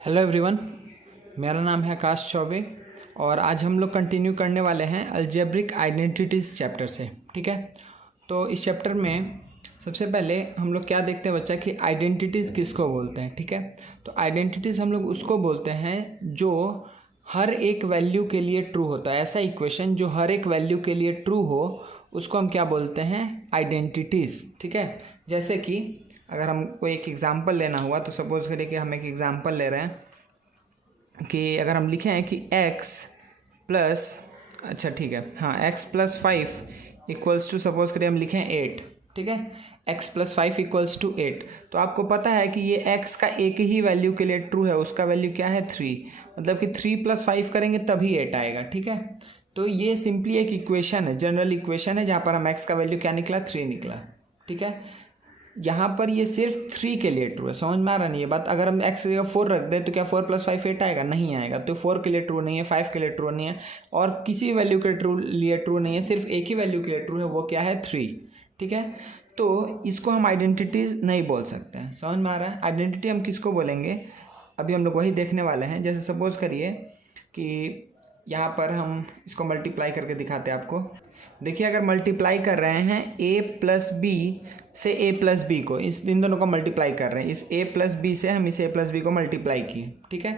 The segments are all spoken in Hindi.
हेलो एवरीवन, मेरा नाम है आकाश चौबे और आज हम लोग कंटिन्यू करने वाले हैं अलजेब्रिक आइडेंटिटीज़ चैप्टर से। ठीक है, तो इस चैप्टर में सबसे पहले हम लोग क्या देखते हैं बच्चा कि आइडेंटिटीज़ किसको बोलते हैं। ठीक है, तो आइडेंटिटीज़ हम लोग उसको बोलते हैं जो हर एक वैल्यू के लिए ट्रू होता है। ऐसा इक्वेशन जो हर एक वैल्यू के लिए ट्रू हो उसको हम क्या बोलते हैं, आइडेंटिटीज़। ठीक है, जैसे कि अगर हमको एक एग्जांपल लेना हुआ तो सपोज़ करिए कि हम एक एग्जांपल ले रहे हैं कि अगर हम लिखे हैं कि x plus x plus 5 equals to, suppose करिए हम लिखें 8। ठीक है, x प्लस 5 इक्वल्स टू 8। तो आपको पता है कि ये x का एक ही वैल्यू के लिए ट्रू है, उसका वैल्यू क्या है 3। मतलब कि 3 प्लस 5 करेंगे तभी 8 आएगा। ठीक है, तो ये सिंपली एक इक्वेशन है, जनरल इक्वेशन है, जहाँ पर हम x का वैल्यू क्या निकला 3 निकला। ठीक है, यहाँ पर ये सिर्फ 3 के लिए ट्रू है। समझ में आ रहा नहीं ये बात। अगर हम x की जगह 4 रख दें तो क्या 4 प्लस 5 8 आएगा? नहीं आएगा। तो 4 के लिए ट्रू नहीं है, 5 के लिए ट्रू नहीं है और किसी वैल्यू के लिए ट्रू नहीं है, सिर्फ एक ही वैल्यू के लिए ट्रू है, वो क्या है 3। ठीक है, तो इसको हम आइडेंटिटीज नहीं बोल सकते हैं। समझ में आ रहा है? आइडेंटिटी हम किसको बोलेंगे अभी हम लोग वही देखने वाले हैं। जैसे सपोज करिए कि यहाँ पर हम इसको मल्टीप्लाई करके दिखाते हैं आपको। देखिए, अगर मल्टीप्लाई कर रहे हैं a प्लस बी से a प्लस बी को, इन दोनों को मल्टीप्लाई कर रहे हैं, इस a प्लस बी से हम इस a प्लस बी को मल्टीप्लाई किए। ठीक है,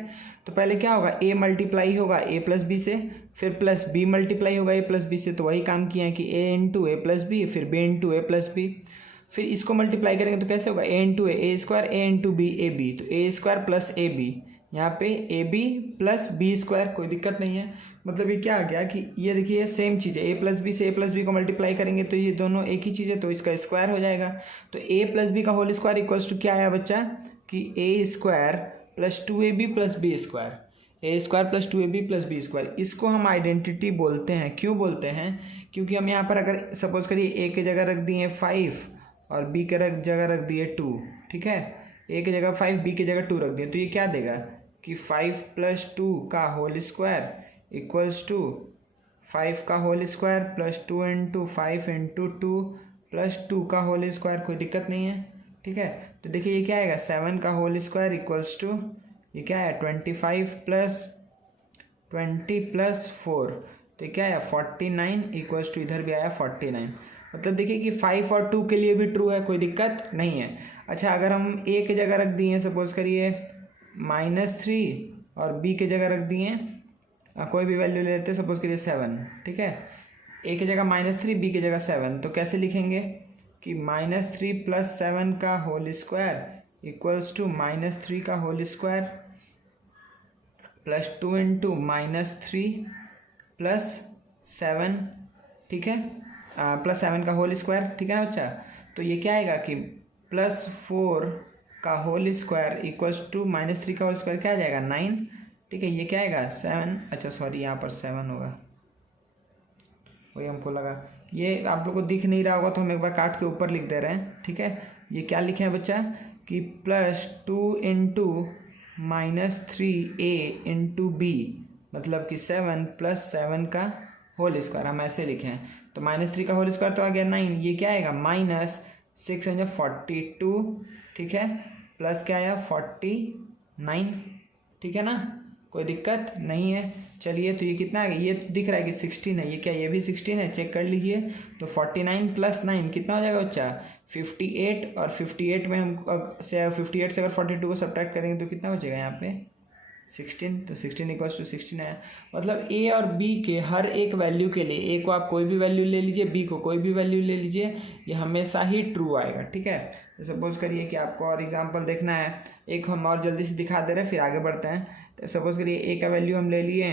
तो पहले क्या होगा, a मल्टीप्लाई होगा a प्लस बी से, फिर प्लस b मल्टीप्लाई होगा a प्लस बी से। तो वही काम किया है कि a into A plus B, फिर b into A plus B. फिर इसको मल्टीप्लाई करेंगे तो कैसे होगा, a into A square, a into B A B, तो a square plus A B, यहाँ पे A B plus B square. कोई दिक्कत नहीं है। मतलब ये क्या आ गया कि ये देखिए सेम चीज़ है, ए प्लस बी से ए प्लस बी को मल्टीप्लाई करेंगे तो ये दोनों एक ही चीज़ है, तो इसका स्क्वायर हो जाएगा। तो ए प्लस बी का होल स्क्वायर इक्वल्स टू क्या आया बच्चा कि ए square plus 2ab plus B square, ए square plus 2ab plus B square. इसको हम आइडेंटिटी बोलते हैं। क्यों बोलते हैं? क्योंकि हम यहाँ पर अगर सपोज करिए ए की जगह रख दिए 5 और बी के जगह रख दिए 2। ठीक है, ए की जगह 5 बी की जगह 2 रख दिए, तो ये क्या देगा कि 5 प्लस 2 का होल स्क्वायर इक्वल्स टू 5 का whole square plus 2 into 5 into 2 plus 2 का होल स्क्वायर। कोई दिक्कत नहीं है। ठीक है, तो देखिए ये क्या आएगा, 7 का होल स्क्वायर इक्वल्स टू ये क्या है 25 प्लस 20 प्लस 4, तो ये क्या आया 49 इक्वल्स टू, इधर भी आया 49। मतलब देखिए कि 5 और 2 के लिए भी ट्रू है, कोई दिक्कत नहीं है। अच्छा, अगर हम a की जगह रख दिए सपोज करिए -3 और b की जगह रख दिए कोई भी वैल्यू ले लेते हैं, सपोज करिए 7। ठीक है, a की जगह -3 b की जगह 7, तो कैसे लिखेंगे कि -3 प्लस 7 का होल स्क्वायर इक्वल्स टू -3 का whole square plus 2 into -3 plus 7। ठीक है, प्लस 7 का होल स्क्वायर। ठीक है ना बच्चा, तो ये क्या आएगा कि प्लस 4 का होल स्क्वायर इक्वल्स टू -3 का होल स्क्वायर क्या आ जाएगा 9। ठीक है, ये क्या आएगा 7, अच्छा सॉरी यहाँ पर 7 होगा, वही हमको लगा। ये आप लोग को दिख नहीं रहा होगा तो हम एक बार काट के ऊपर लिख दे रहे हैं। ठीक है, ये क्या लिखे हैं बच्चा कि plus 2 into -3a into B, मतलब कि 7 प्लस 7 का होल स्क्वायर, हम ऐसे लिखे हैं। तो -3 का होल स्क्वायर तो आ गया 9, ये क्या आएगा -6 42। ठीक है, प्लस क्या आया 49। ठीक है ना, कोई दिक्कत नहीं है। चलिए, तो ये कितना है, ये दिख रहा है कि 16 है, ये क्या ये भी 16 है, चेक कर लीजिए। तो 49 प्लस 9 कितना हो जाएगा बच्चा 58, और 58 में हम 58 से अगर 42 को सब्ट्रैक्ट करेंगे तो कितना बचेगा यहाँ पे 16, तो 16 इक्वल्स टू 16 आया। मतलब ए और बी के हर एक वैल्यू के लिए, ए को आप कोई भी वैल्यू ले लीजिए, बी को कोई भी वैल्यू ले लीजिए, ये हमेशा ही ट्रू आएगा। ठीक है, तो सपोज करिए कि आपको और एग्जांपल देखना है, एक हम और जल्दी से दिखा दे रहे हैं फिर आगे बढ़ते हैं। तो सपोज करिए ए का वैल्यू हम ले लिए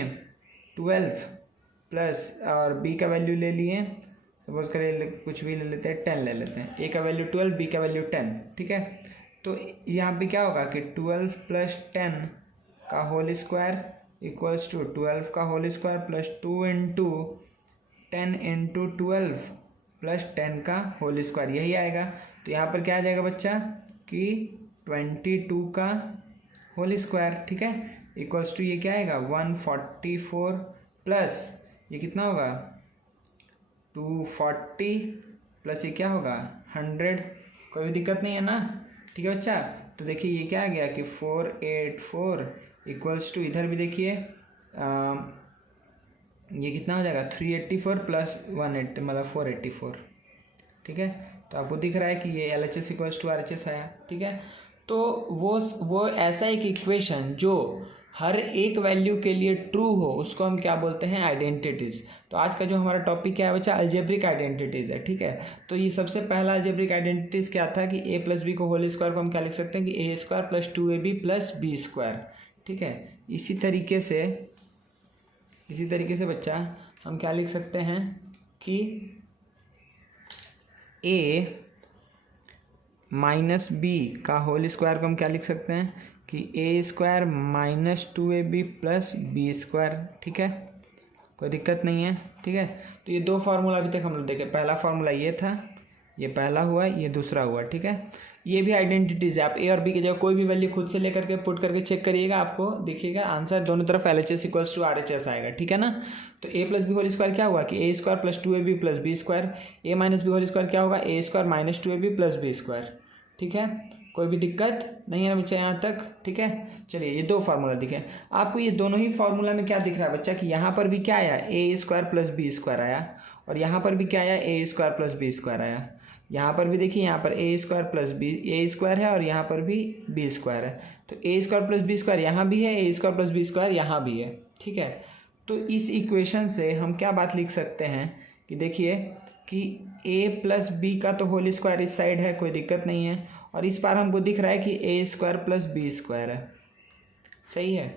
12 प्लस और बी का वैल्यू ले लिए, सपोज करिए कुछ भी ले लेते हैं 10 ले लेते हैं। ए का वैल्यू 12, बी का वैल्यू 10। ठीक है, तो यहाँ पे क्या होगा कि 12 प्लस 10 का होल स्क्वायर इक्वल्स टू 12 का whole square plus 2 into 10 into 12 plus 10 का होल स्क्वायर, यही आएगा। तो यहाँ पर क्या आ जाएगा बच्चा कि 22 का होल स्क्वायर। ठीक है, इक्वल्स टू ये क्या आएगा 144 प्लस ये कितना होगा 240 प्लस ये क्या होगा 100। कोई भी दिक्कत नहीं है ना। ठीक है बच्चा, तो देखिए ये क्या आ गया कि 484 इक्वल्स टू, इधर भी देखिए ये कितना हो जाएगा 384 प्लस 180 मतलब 484, ठीक है। तो आपको दिख रहा है कि ये LHS इक्वल्स टू RHS आया, ठीक है। तो वो ऐसा एक इक्वेशन जो हर एक वैल्यू के लिए ट्रू हो उसको हम क्या बोलते हैं, आइडेंटिटीज़। तो आज का जो हमारा टॉपिक क्या है बच्चा, अलजेब्रिक आइडेंटिटीज़ है, ठीक है। तो ये सबसे पहला अलजेब्रिक आइडेंटिटीज़ क्या था कि a प्लस बी को होल स्क्वायर को हम क्या लिख सकते हैं कि a square plus 2ab plus B square, ठीक है। इसी तरीके से बच्चा हम क्या लिख सकते हैं कि a माइनस बी का होल स्क्वायर को हम क्या लिख सकते हैं कि a square minus 2ab plus B square, ठीक है। कोई दिक्कत नहीं है, ठीक है। तो ये दो फार्मूला अभी तक हम लोग देखे, पहला फार्मूला ये था, ये पहला हुआ, ये दूसरा हुआ, ठीक है। ये भी आइडेंटिटीज़ है, आप a और b की जगह कोई भी वैल्यू खुद से लेकर के पुट करके चेक करिएगा, आपको देखिएगा आंसर दोनों तरफ LHS इक्वल्स टू RHS आएगा, ठीक है ना। तो a plus B whole square क्या हुआ कि a square plus 2ab plus B square, a minus B whole square क्या होगा a square minus 2ab plus B square, ठीक है। कोई भी दिक्कत नहीं है बच्चा यहाँ तक, ठीक है। चलिए ये दो फार्मूला दिखे आपको, ये दोनों ही फार्मूला में क्या दिख रहा है बच्चा कि यहाँ पर भी क्या आया a square plus B square आया, और यहाँ पर भी क्या आया a square plus B square आया। यहाँ पर भी देखिए, यहाँ पर a square plus B a square है और यहाँ पर भी b स्क्वायर है। तो a square plus B square यहाँ भी है, a square plus B square यहाँ भी है, ठीक है। तो इस इक्वेशन से हम क्या बात लिख सकते हैं कि देखिए कि a प्लस बी का तो होल स्क्वायर इस साइड है, कोई दिक्कत नहीं है, और इस बार हमको दिख रहा है कि a square plus B square है, सही है,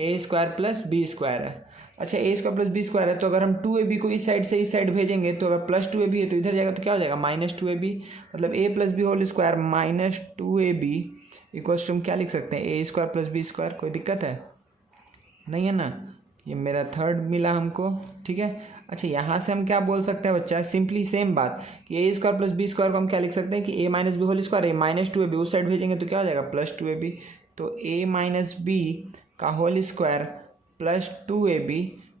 a square plus B square है। अच्छा a square plus B square है, तो अगर हम 2ab को इस साइड से इस साइड भेजेंगे तो अगर प्लस 2ab है तो इधर जाएगा तो क्या हो जाएगा माइनस 2ab, मतलब a plus B whole square minus 2ab equals to हम क्या लिख सकते हैं a square plus B square. कोई दिक्कत है नहीं है ना, ये मेरा थर्ड मिला हमको, ठीक है। अच्छा यहाँ से हम क्या बोल सकते हैं बच्चा, सिंपली सेम बात कि a square plus B square को हम क्या लिख सकते हैं कि a minus B whole square, a minus 2ab उस साइड भेजेंगे तो क्या हो जाएगा प्लस 2ab, तो a माइनस बी का whole square plus 2ab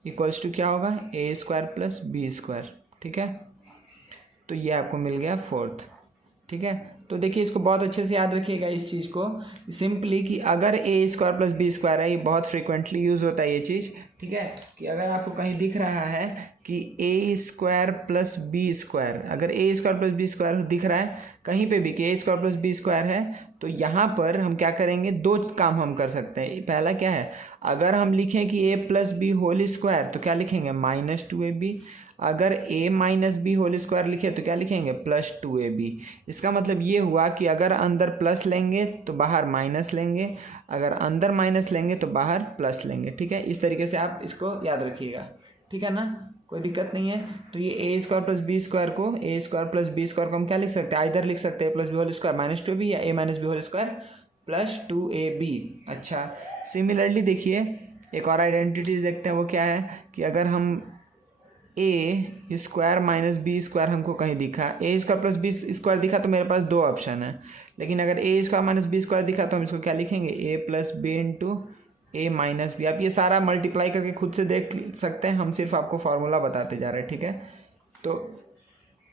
equals to क्या होगा a square plus B square, ठीक है। तो ये आपको मिल गया फोर्थ, ठीक है। तो देखिए इसको बहुत अच्छे से याद रखिएगा इस चीज़ को, सिंपली कि अगर a square plus B square है, ये बहुत फ्रिक्वेंटली यूज़ होता है ये चीज़, ठीक है। कि अगर आपको कहीं दिख रहा है कि a square plus B square, अगर a square plus B square दिख रहा है कहीं पे भी कि a square plus B square है, तो यहाँ पर हम क्या करेंगे, दो काम हम कर सकते हैं। पहला क्या है, अगर हम लिखें कि a plus B whole square तो क्या लिखेंगे माइनस 2ab, अगर a minus B whole square लिखे तो क्या लिखेंगे प्लस 2ab। इसका मतलब ये हुआ कि अगर अंदर प्लस लेंगे तो बाहर माइनस लेंगे, अगर अंदर माइनस लेंगे तो बाहर प्लस लेंगे, ठीक है। इस तरीके से आप इसको याद रखिएगा, ठीक है ना, कोई दिक्कत नहीं है। तो ये a square plus B square को, a square plus B square को हम क्या लिख सकते हैं, इधर लिख सकते हैं plus B whole square minus 2ab या a minus B whole square plus 2ab। अच्छा सिमिलरली देखिए एक और आइडेंटिटीज देखते हैं, वो क्या है कि अगर हम a square minus B square हमको कहीं दिखा, a square plus B square दिखा तो मेरे पास दो ऑप्शन है, लेकिन अगर a square minus B square दिखा तो हम इसको क्या लिखेंगे a plus B into a minus b. आप ये सारा मल्टीप्लाई करके खुद से देख सकते हैं, हम सिर्फ आपको फार्मूला बताते जा रहे हैं, ठीक है। तो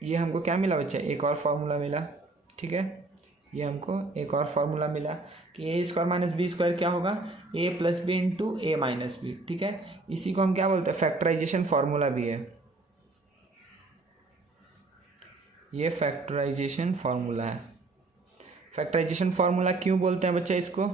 ये हमको क्या मिला बच्चा, एक और फार्मूला मिला, ठीक है। ये हमको एक और फार्मूला मिला कि a square minus B square क्या होगा a plus B into a minus b, ठीक है। इसी को हम क्या बोलते हैं, फैक्टराइजेशन फार्मूला भी है, ये फैक्टराइजेशन फार्मूला है। फैक्टराइजेशन फार्मूला क्यों बोलते हैं बच्चा इसको,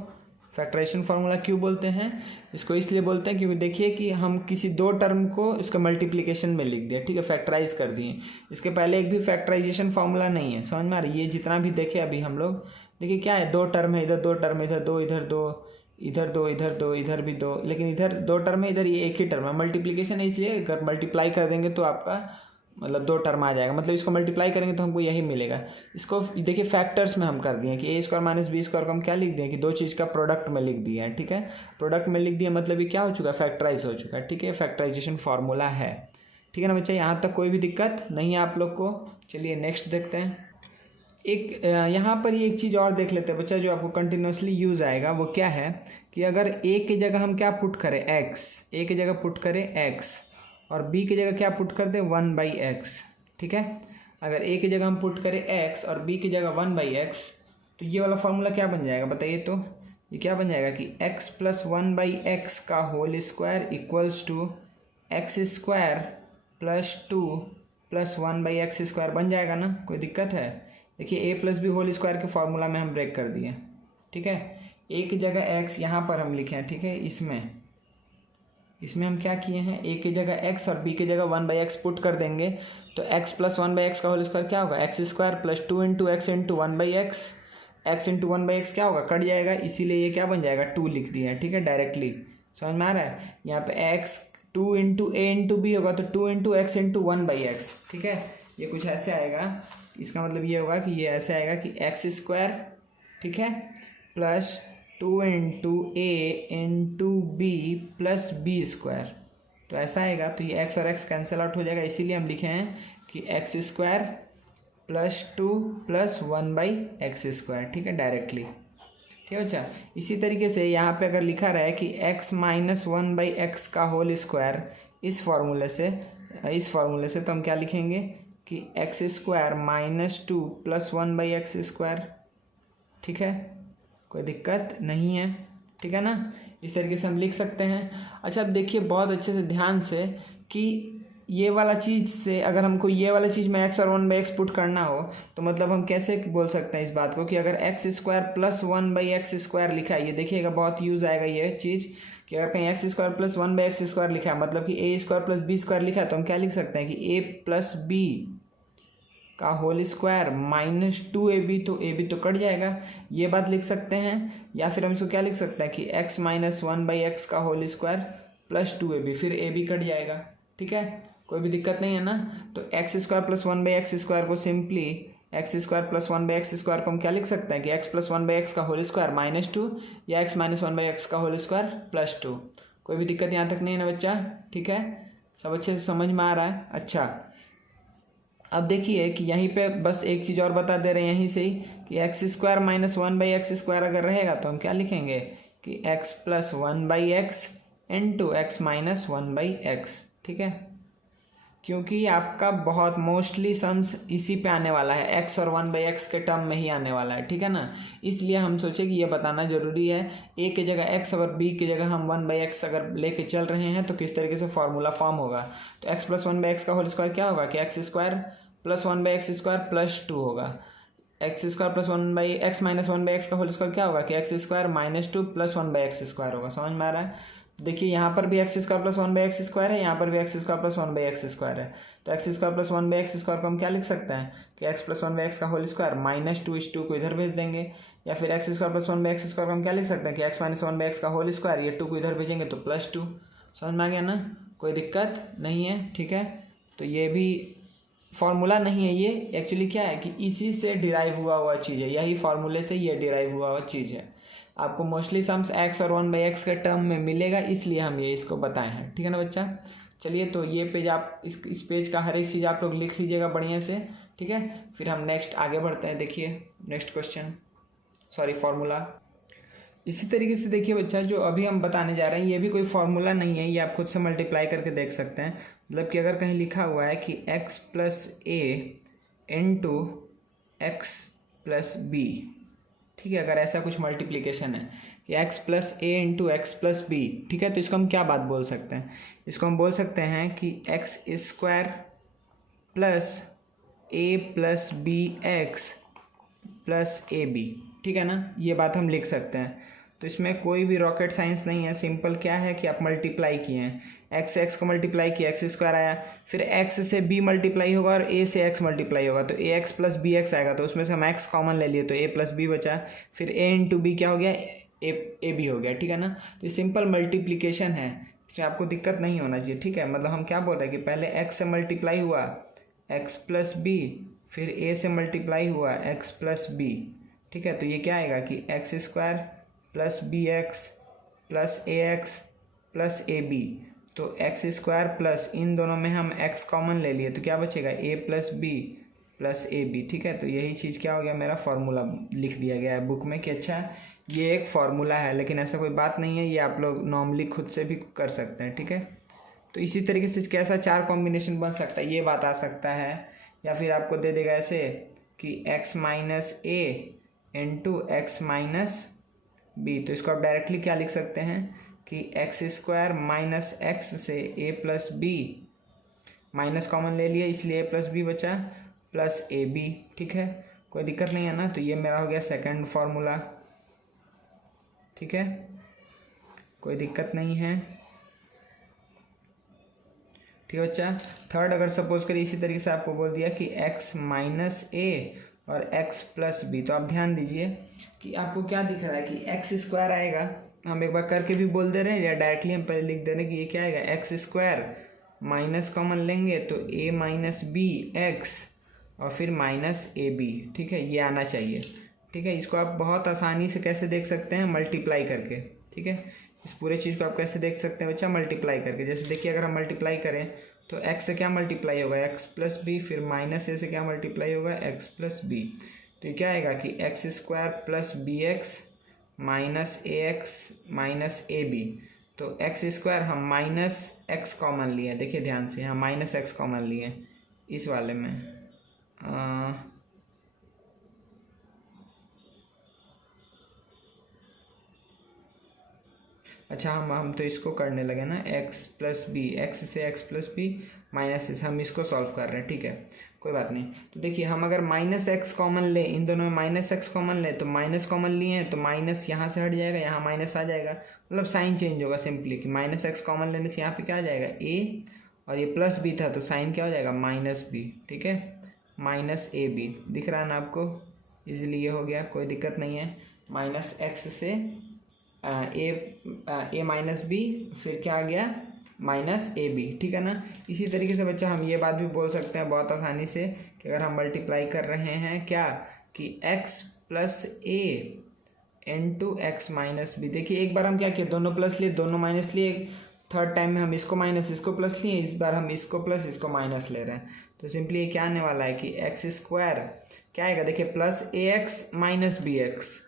फैक्टराइजेशन फार्मूला क्यों बोलते हैं इसको, इसलिए बोलते हैं क्योंकि देखिए कि हम किसी दो टर्म को इसका मल्टीप्लिकेशन में लिख दिया, ठीक है, फैक्टराइज कर दिए। इसके पहले एक भी फैक्टराइजेशन फार्मूला नहीं है, समझ में आ रही है। ये जितना भी देखे अभी हम लोग, देखिए क्या है, दो टर्म है, इधर दो टर्म, इधर दो, इधर दो, इधर दो, इधर दो, इधर भी दो, लेकिन इधर दो टर्म है, इधर ये एक ही टर्म है। मल्टीप्लिकेशन है इसलिए अगर मल्टीप्लाई कर देंगे तो आपका मतलब दो टर्म आ जाएगा, मतलब इसको मल्टीप्लाई करेंगे तो हमको यही मिलेगा। इसको देखिए फैक्टर्स में हम कर दिए कि a square minus B square को हम क्या लिख दिए कि दो चीज़ का प्रोडक्ट में लिख दिया है, ठीक है। प्रोडक्ट में लिख दिया मतलब ये क्या हो चुका है, फैक्टराइज हो चुका है, ठीक है। फैक्टराइजेशन फार्मूला है, ठीक है ना बच्चा, यहाँ तक कोई भी दिक्कत नहीं है आप लोग को। चलिए नेक्स्ट देखते हैं। एक यहाँ पर ये एक चीज़ और देख लेते हैं बच्चा, जो आपको कंटिन्यूसली यूज़ आएगा, वो क्या है कि अगर a की जगह हम क्या पुट करें x, a की जगह पुट करें x और b की जगह क्या पुट कर दें 1/x, ठीक है। अगर a की जगह हम पुट करें x और b की जगह 1/x तो ये वाला फार्मूला क्या बन जाएगा बताइए। तो ये क्या बन जाएगा कि x प्लस 1/x का whole square equals to x square plus 2 plus 1/x square बन जाएगा ना। कोई दिक्कत है? देखिए a plus B whole square के फार्मूला में हम ब्रेक कर दिए, ठीक है। a की जगह x यहाँ पर हम लिखे हैं, ठीक है। इसमें हम क्या किए हैं, a की जगह x और b की जगह 1/x पुट कर देंगे तो x प्लस 1/x का होल स्क्वायर क्या होगा, x square plus 2 into x into 1/x, x into 1/x क्या होगा, कट जाएगा, इसीलिए ये क्या बन जाएगा 2 लिख दिया है, ठीक है। डायरेक्टली समझ में आ रहा है। यहाँ पे x 2 into a into b होगा तो 2 इंटू एक्स इंटू 1/x, ठीक है। ये कुछ ऐसे आएगा, इसका मतलब ये होगा कि ये ऐसे आएगा कि एक्स स्क्वायर, ठीक है, plus 2 into A into B plus B square, तो ऐसा आएगा। तो ये x और x कैंसिल आउट हो जाएगा, इसीलिए हम लिखे हैं कि x square plus 2 plus 1/x square, ठीक है, डायरेक्टली, ठीक है बच्चा। इसी तरीके से यहाँ पे अगर लिखा रहा है कि x माइनस 1/x का होल स्क्वायर, इस फार्मूले से तो हम क्या लिखेंगे कि x square minus 2 plus 1/x square, ठीक है, कोई दिक्कत नहीं है, ठीक है ना। इस तरीके से हम लिख सकते हैं। अच्छा अब देखिए बहुत अच्छे से ध्यान से कि ये वाला चीज़ से अगर हमको ये वाला चीज़ में x और 1/x पुट करना हो तो मतलब हम कैसे बोल सकते हैं इस बात को कि अगर x square plus 1/x square लिखा है, ये देखिएगा बहुत यूज़ आएगा ये चीज़ कि अगर कहीं x square plus 1/x square लिखा है मतलब कि ए स्क्वायर प्लस बी स्क्वायर लिखा है तो हम क्या लिख सकते हैं कि a प्लस बी का होल स्क्वायर माइनस 2ab, तो ab तो कट जाएगा, ये बात लिख सकते हैं। या फिर हम इसको क्या लिख सकते हैं कि x माइनस 1/x का होल स्क्वायर प्लस 2ab, फिर ab कट जाएगा, ठीक है, कोई भी दिक्कत नहीं है ना। तो x square plus 1/x square को simply X square plus 1/x square को हम क्या लिख सकते हैं कि x प्लस 1/x का होल स्क्वायर माइनस 2 या x माइनस 1/x का होल स्क्वायर प्लस 2। कोई भी दिक्कत यहाँ तक नहीं है ना बच्चा, ठीक है, सब अच्छे से समझ में आ रहा है। अच्छा अब देखिए कि यहीं पे बस एक चीज़ और बता दे रहे हैं यहीं से ही कि x square minus 1/x square अगर रहेगा तो हम क्या लिखेंगे कि x plus 1/x into x minus 1/x, ठीक है, क्योंकि आपका बहुत मोस्टली सम्स इसी पे आने वाला है, x और 1/x के टर्म में ही आने वाला है, ठीक है ना। इसलिए हम सोचे कि ये बताना ज़रूरी है, a की जगह x और b की जगह हम 1/x अगर लेके चल रहे हैं तो किस तरीके से फार्मूला फॉर्म होगा। तो x प्लस 1/x का होल स्क्वायर क्या होगा कि x square plus 1/x square plus 2 होगा, x square plus 1/x minus 1/x का होल स्क्वायर क्या होगा कि x square minus 2 plus 1/x square होगा। समझ में आ रहा है। देखिए यहाँ पर भी x square plus 1/x square है, यहाँ पर भी x square plus 1/x square है, तो x square plus 1/x square को हम क्या लिख सकते हैं कि एक्स प्लस 1/x का होल स्क्वायर माइनस 2 इस 2 को इधर भेज देंगे, या फिर x square plus 1/x square को हम क्या लिख सकते हैं कि एक्स माइनस 1/x का होल स्क्वायर, ये 2 को इधर भेजेंगे तो प्लस 2। समझ में आ गया ना, कोई दिक्कत नहीं है, ठीक है। तो ये भी फार्मूला नहीं है, ये एक्चुअली क्या है कि इसी से डिराइव हुआ चीज़ है, यही फार्मूले से ये डिराइव हुआ चीज़ है। आपको मोस्टली सम्स x और 1/x के टर्म में मिलेगा, इसलिए हम ये इसको बताए हैं, ठीक है ना बच्चा। चलिए तो ये पेज आप इस पेज का हर एक चीज़ आप लोग लिख लीजिएगा बढ़िया से, ठीक है। फिर हम नेक्स्ट आगे बढ़ते हैं। देखिए नेक्स्ट क्वेश्चन, सॉरी फार्मूला। इसी तरीके से देखिए बच्चा जो अभी हम बताने जा रहे हैं ये भी कोई फार्मूला नहीं है, ये आप खुद से मल्टीप्लाई करके देख सकते हैं। मतलब कि अगर कहीं लिखा हुआ है कि x plus a into x plus b, ठीक है, अगर ऐसा कुछ मल्टीप्लिकेशन है कि x plus a into x plus b, ठीक है, तो इसको हम क्या बात बोल सकते हैं, इसको हम बोल सकते हैं कि x square plus a plus b x plus A B, ठीक है ना, ये बात हम लिख सकते हैं। तो इसमें कोई भी रॉकेट साइंस नहीं है, सिंपल क्या है कि आप मल्टीप्लाई किए हैं, एक्स को मल्टीप्लाई किया एक्स स्क्वायर आया, फिर एक्स से बी मल्टीप्लाई होगा और ए से एक्स मल्टीप्लाई होगा तो ए एक्स प्लस बी एक्स आएगा, तो उसमें से हम एक्स कॉमन ले लिए तो ए प्लस बी बचा, फिर ए इंटू बी क्या हो गया, ए बी हो गया, ठीक है ना। तो ये सिंपल मल्टीप्लिकेशन है, इसमें आपको दिक्कत नहीं होना चाहिए, ठीक है। मतलब हम क्या बोल रहे हैं कि पहले एक्स से मल्टीप्लाई हुआ एक्स प्लस बी, फिर ए से मल्टीप्लाई हुआ एक्स प्लस बी, ठीक है। तो ये क्या आएगा कि x square plus b x plus a x plus A B, तो एक्स स्क्वायर प्लस इन दोनों में हम एक्स कॉमन ले लिए तो क्या बचेगा A plus B plus A B, ठीक है। तो यही चीज़ क्या हो गया, मेरा फार्मूला लिख दिया गया है बुक में कि अच्छा ये एक फार्मूला है, लेकिन ऐसा कोई बात नहीं है, ये आप लोग नॉर्मली खुद से भी कर सकते हैं, ठीक है। तो इसी तरीके से कैसा 4 कॉम्बिनेशन बन सकता है ये बात आ सकता है, या फिर आपको दे देगा ऐसे कि x माइनस ए इंटू एक्स माइनस बी। तो इसको आप डायरेक्टली क्या लिख सकते हैं कि एक्स स्क्वायर माइनस एक्स से ए प्लस बी, माइनस कॉमन ले लिया इसलिए ए प्लस बी बचा, प्लस ए बी। ठीक है, कोई दिक्कत नहीं है ना। तो ये मेरा हो गया सेकंड फॉर्मूला। ठीक है, कोई दिक्कत नहीं है। ठीक है बच्चा। थर्ड, अगर सपोज करिए इसी तरीके से आपको बोल दिया कि x माइनस ए और x प्लस बी, तो आप ध्यान दीजिए कि आपको क्या दिख रहा है कि एक्स स्क्वायर आएगा। हम एक बार करके भी बोल दे रहे हैं या डायरेक्टली हम पहले लिख दे रहे हैं कि ये क्या आएगा, एक्स स्क्वायर माइनस कॉमन लेंगे तो a माइनस बी एक्स और फिर माइनस ए बी। ठीक है, ये आना चाहिए। ठीक है, इसको आप बहुत आसानी से कैसे देख सकते हैं, मल्टीप्लाई करके। ठीक है, इस पूरे चीज़ को आप कैसे देख सकते हैं बच्चा, मल्टीप्लाई करके। जैसे देखिए अगर हम मल्टीप्लाई करें तो x से क्या मल्टीप्लाई होगा, x प्लस बी, फिर माइनस ए से क्या मल्टीप्लाई होगा, x प्लस बी। तो ये क्या आएगा कि x square plus b x minus a x minus a B. तो एक्स स्क्वायर हम माइनस एक्स कॉमन लिए, देखिए ध्यान से, हम माइनस एक्स कॉमन लिए इस वाले में। अच्छा, हम तो इसको करने लगे ना, x प्लस बी, एक्स से x प्लस बी माइनस से हम इसको सॉल्व कर रहे हैं। ठीक है, कोई बात नहीं। तो देखिए हम अगर माइनस एक्स कॉमन ले, इन दोनों में माइनस एक्स कॉमन ले, तो माइनस कॉमन लिए हैं तो माइनस यहाँ से हट जाएगा, यहाँ माइनस आ जाएगा, मतलब साइन चेंज होगा सिंपली कि माइनस एक्स कॉमन लेने से यहाँ पे क्या आ जाएगा a, और ये प्लस बी था तो साइन क्या हो जाएगा, माइनस बी। ठीक है, माइनस ए बी दिख रहा है ना आपको, इजीली ये हो गया, कोई दिक्कत नहीं है। माइनस एक्स से ए माइनस बी, फिर क्या आ गया, माइनस ए बी। ठीक है ना। इसी तरीके से बच्चा हम ये बात भी बोल सकते हैं बहुत आसानी से कि अगर हम मल्टीप्लाई कर रहे हैं क्या, कि x प्लस ए इंटू एक्स माइनस बी। देखिए एक बार हम क्या किए, दोनों प्लस लिए दोनों माइनस लिए, थर्ड टाइम में हम इसको माइनस इसको प्लस लिए, इस बार हम इसको प्लस इसको माइनस ले रहे हैं। तो सिंपली ये क्या आने वाला है कि एक्स स्क्वायर क्या आएगा, देखिए plus a x minus B x,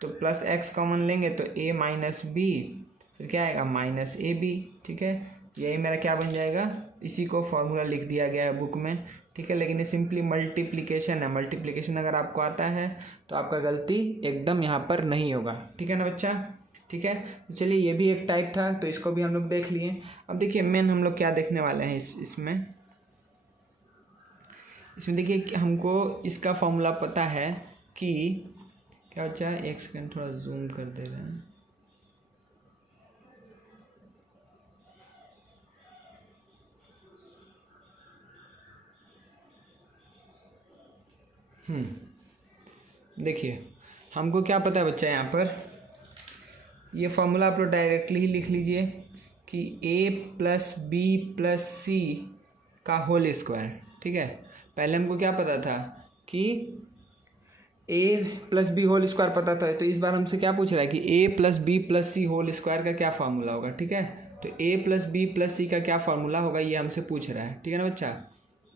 तो प्लस एक्स कॉमन लेंगे तो a माइनस बी, फिर क्या आएगा, माइनस ए बी। ठीक है, यही मेरा क्या बन जाएगा, इसी को फॉर्मूला लिख दिया गया है बुक में। ठीक है, लेकिन ये सिंपली मल्टीप्लिकेशन है। मल्टीप्लिकेशन अगर आपको आता है तो आपका गलती एकदम यहाँ पर नहीं होगा। ठीक है ना बच्चा। ठीक है, तो चलिए ये भी एक टाइप था, तो इसको भी हम लोग देख लिए। अब देखिए मेन हम लोग क्या देखने वाले हैं इसमें देखिए हमको इसका फॉर्मूला पता है कि क्या बच्चा, एक सेकंड थोड़ा जूम कर दे रहे हैं। देखिए हमको क्या पता है बच्चा, यहाँ पर ये फॉर्मूला आप लोग डायरेक्टली ही लिख लीजिए कि a plus B plus c का होल स्क्वायर। ठीक है, पहले हमको क्या पता था कि a plus B whole square पता था, तो इस बार हमसे क्या पूछ रहा है कि a plus B plus c whole square का क्या फार्मूला होगा। ठीक है, तो a plus B plus c का क्या फार्मूला होगा ये हमसे पूछ रहा है। ठीक है ना बच्चा।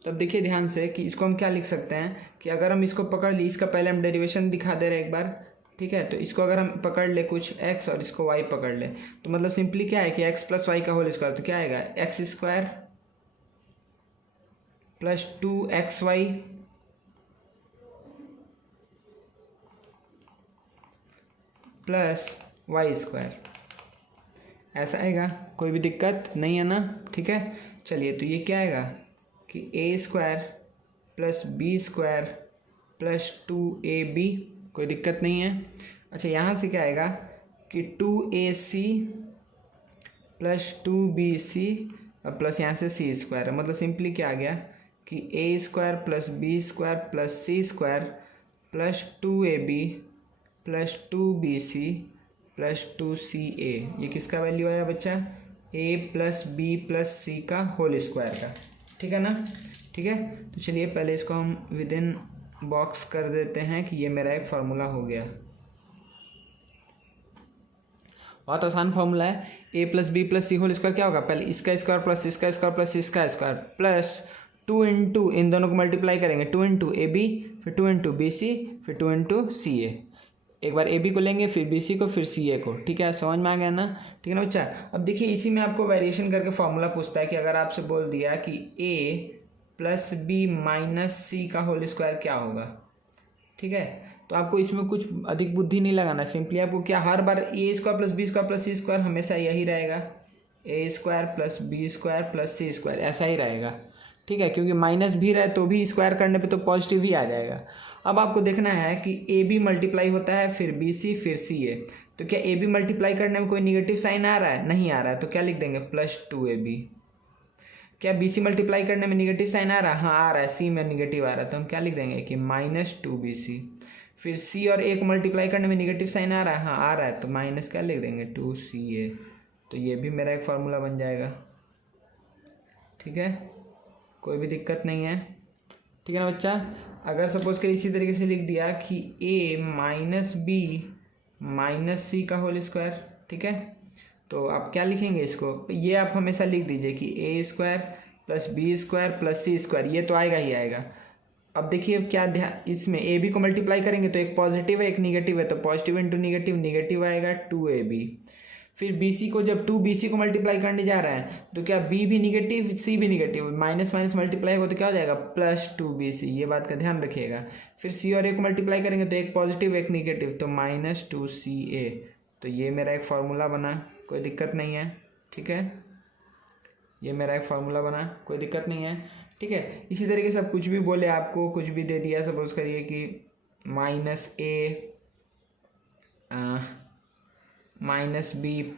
तो अब देखिए ध्यान से कि इसको हम क्या लिख सकते हैं कि अगर हम इसको पकड़ ली, इसका पहले हम डेरिवेशन दिखा दे रहे हैं एक बार। ठीक है, तो इसको अगर हम पकड़ ले कुछ x और इसको y पकड़ ले, तो मतलब सिंपली क्या है कि x प्लस वाई का होल स्क्वायर, तो क्या आएगा, x square plus 2xy plus y square, ऐसा आएगा। कोई भी दिक्कत नहीं है ना। ठीक है, चलिए तो ये क्या आएगा कि a square plus B square plus 2ab, कोई दिक्कत नहीं है। अच्छा, यहाँ से क्या आएगा कि 2ac प्लस 2bc और प्लस यहाँ से c स्क्वायर, मतलब सिंपली क्या आ गया कि a square plus B square plus c square plus 2ab plus 2bc plus 2ca। ये किसका वैल्यू आया बच्चा, a plus B plus c का होल स्क्वायर का। ठीक है ना। ठीक है, तो चलिए पहले इसको हम विद इन बॉक्स कर देते हैं कि ये मेरा एक फार्मूला हो गया। बहुत आसान फार्मूला है। a plus B plus c whole square क्या होगा, पहले इसका स्क्वायर प्लस इसका स्क्वायर प्लस इसका स्क्वायर प्लस 2 इंटू, इन दोनों को मल्टीप्लाई करेंगे, 2 इंटू ए बी, फिर 2 इंटू बी सी, फिर 2 इंटू सी ए। एक बार ए बी को लेंगे, फिर बी सी को, फिर सी ए को। ठीक है, समझ में आ गया ना। ठीक है ना बच्चा। अब देखिए इसी में आपको वेरिएशन करके फॉर्मूला पूछता है कि अगर आपसे बोल दिया कि a प्लस बी माइनस सी का होल स्क्वायर क्या होगा। ठीक है, तो आपको इसमें कुछ अधिक बुद्धि नहीं लगाना, सिंपली आपको क्या हर बार A square plus B square plus C square हमेशा यही रहेगा, A square plus B square plus C square ऐसा ही रहेगा, ठीक है, क्योंकि माइनस भी रहे तो भी स्क्वायर करने पे तो पॉजिटिव ही आ जाएगा। अब आपको देखना है कि ए बी मल्टीप्लाई होता है फिर बी सी फिर सी ए, तो क्या ए बी मल्टीप्लाई करने में कोई निगेटिव साइन आ रहा है, नहीं आ रहा है, तो क्या लिख देंगे +2ab। क्या बी सी मल्टीप्लाई करने में निगेटिव साइन आ रहा है, हाँ आ रहा है, सी में निगेटिव आ रहा है, तो हम क्या लिख देंगे कि -2bc। फिर सी और ए को मल्टीप्लाई करने में निगेटिव साइन आ रहा है, हाँ आ रहा है, तो माइनस क्या लिख देंगे 2ca। तो ये भी मेरा एक फार्मूला बन जाएगा, ठीक है, कोई भी दिक्कत नहीं है, ठीक है ना बच्चा। अगर सपोज कर इसी तरीके से लिख दिया कि a माइनस बी माइनस सी का होल स्क्वायर, ठीक है, तो आप क्या लिखेंगे इसको, ये आप हमेशा लिख दीजिए कि ए square plus B square plus सी स्क्वायर, ये तो आएगा ही आएगा। अब देखिए क्या ध्यान, इसमें ए बी को मल्टीप्लाई करेंगे तो एक पॉजिटिव है एक निगेटिव है, तो पॉजिटिव इंटू निगेटिव निगेटिव आएगा 2ab। फिर बी सी को जब 2bc को मल्टीप्लाई करने जा रहे हैं तो क्या b भी निगेटिव सी भी निगेटिव, माइनस माइनस मल्टीप्लाई होगा तो क्या हो जाएगा +2bc, ये बात का ध्यान रखिएगा। फिर c और a को मल्टीप्लाई करेंगे तो एक पॉजिटिव एक निगेटिव, तो -2ca। तो ये मेरा एक फार्मूला बना, कोई दिक्कत नहीं है, ठीक है, ये मेरा एक फार्मूला बना, कोई दिक्कत नहीं है, ठीक है। इसी तरीके से आप कुछ भी बोले, आपको कुछ भी दे दिया, सपोज करिए कि -b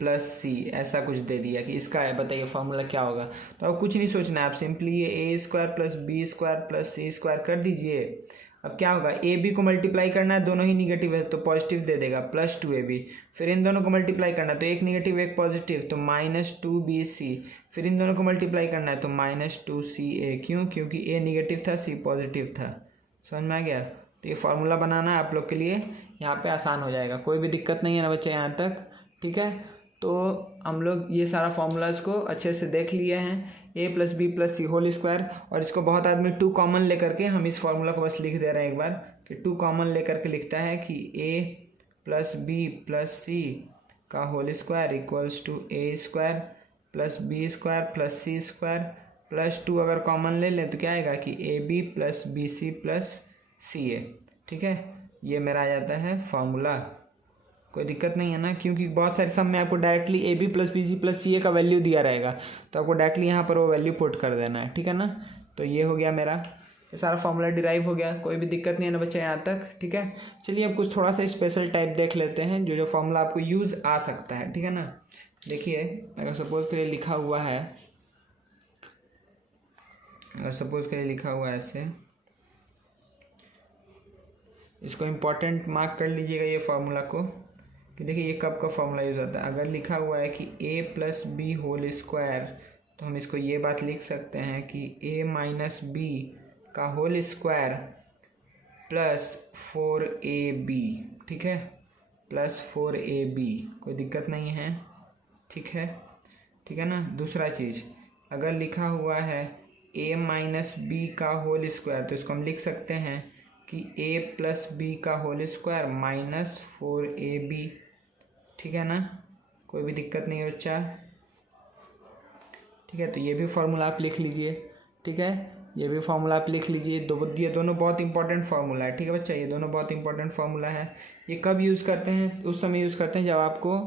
+ c ऐसा कुछ दे दिया कि इसका है, बताइए फार्मूला क्या होगा। तो अब कुछ नहीं सोचना है, आप सिंपली ये a square plus B square plus C square कर दीजिए। अब क्या होगा, ए बी को मल्टीप्लाई करना है, दोनों ही निगेटिव है तो पॉजिटिव दे देगा +2ab। फिर इन दोनों को मल्टीप्लाई करना है तो एक निगेटिव एक पॉजिटिव, तो -2bc। फिर इन दोनों को मल्टीप्लाई करना है तो -2ca। क्यों, क्योंकि ए निगेटिव था सी पॉजिटिव था, समझ में आ गया। तो ये फार्मूला बनाना है आप लोग के लिए, यहाँ पे आसान हो जाएगा, कोई भी दिक्कत नहीं है ना बच्चे यहाँ तक, ठीक है। तो हम लोग ये सारा फार्मूलाज को अच्छे से देख लिए हैं, a + b + c whole square, और इसको बहुत आदमी 2 कॉमन लेकर के हम इस फार्मूला को बस लिख दे रहे हैं एक बार, कि 2 कॉमन लेकर के लिखता है कि a + b + c का whole square equals to a square plus b square plus c square plus 2 अगर कॉमन ले लें तो क्या आएगा कि ab + bc + ca, ठीक है। ये मेरा आ जाता है फार्मूला, कोई दिक्कत नहीं है ना, क्योंकि बहुत सारे सम में आपको directly a b + bc + ca का वैल्यू दिया रहेगा, तो आपको डायरेक्टली यहाँ पर वो वैल्यू पुट कर देना है, ठीक है ना। तो ये हो गया मेरा, ये सारा फार्मूला डिराइव हो गया, कोई भी दिक्कत नहीं है ना बच्चा यहाँ तक, ठीक है। चलिए अब कुछ थोड़ा सा स्पेशल टाइप देख लेते हैं जो फार्मूला आपको यूज़ आ सकता है, ठीक है ना। देखिए अगर सपोज के लिए लिखा हुआ है, ऐसे, इसको इम्पोर्टेंट मार्क कर लीजिएगा ये फार्मूला को, कि देखिए ये कब का फार्मूला यूज़ होता है। अगर लिखा हुआ है कि a + b होल स्क्वायर, तो हम इसको ये बात लिख सकते हैं कि a - b का होल स्क्वायर प्लस 4ab, ठीक है, +4ab, कोई दिक्कत नहीं है, ठीक है ना। दूसरा चीज़, अगर लिखा हुआ है a - b का होल स्क्वायर, तो इसको हम लिख सकते हैं कि a + b का होल स्क्वायर -4ab, ठीक है ना, कोई भी दिक्कत नहीं है बच्चा, ठीक है। तो ये भी फार्मूला आप लिख लीजिए, ठीक है, ये भी फार्मूला आप लिख लीजिए। ये दोनों बहुत इंपॉर्टेंट फार्मूला है, ठीक है बच्चा, ये दोनों बहुत इंपॉर्टेंट फार्मूला है। ये कब यूज़ करते हैं, उस समय यूज़ करते हैं जब आपको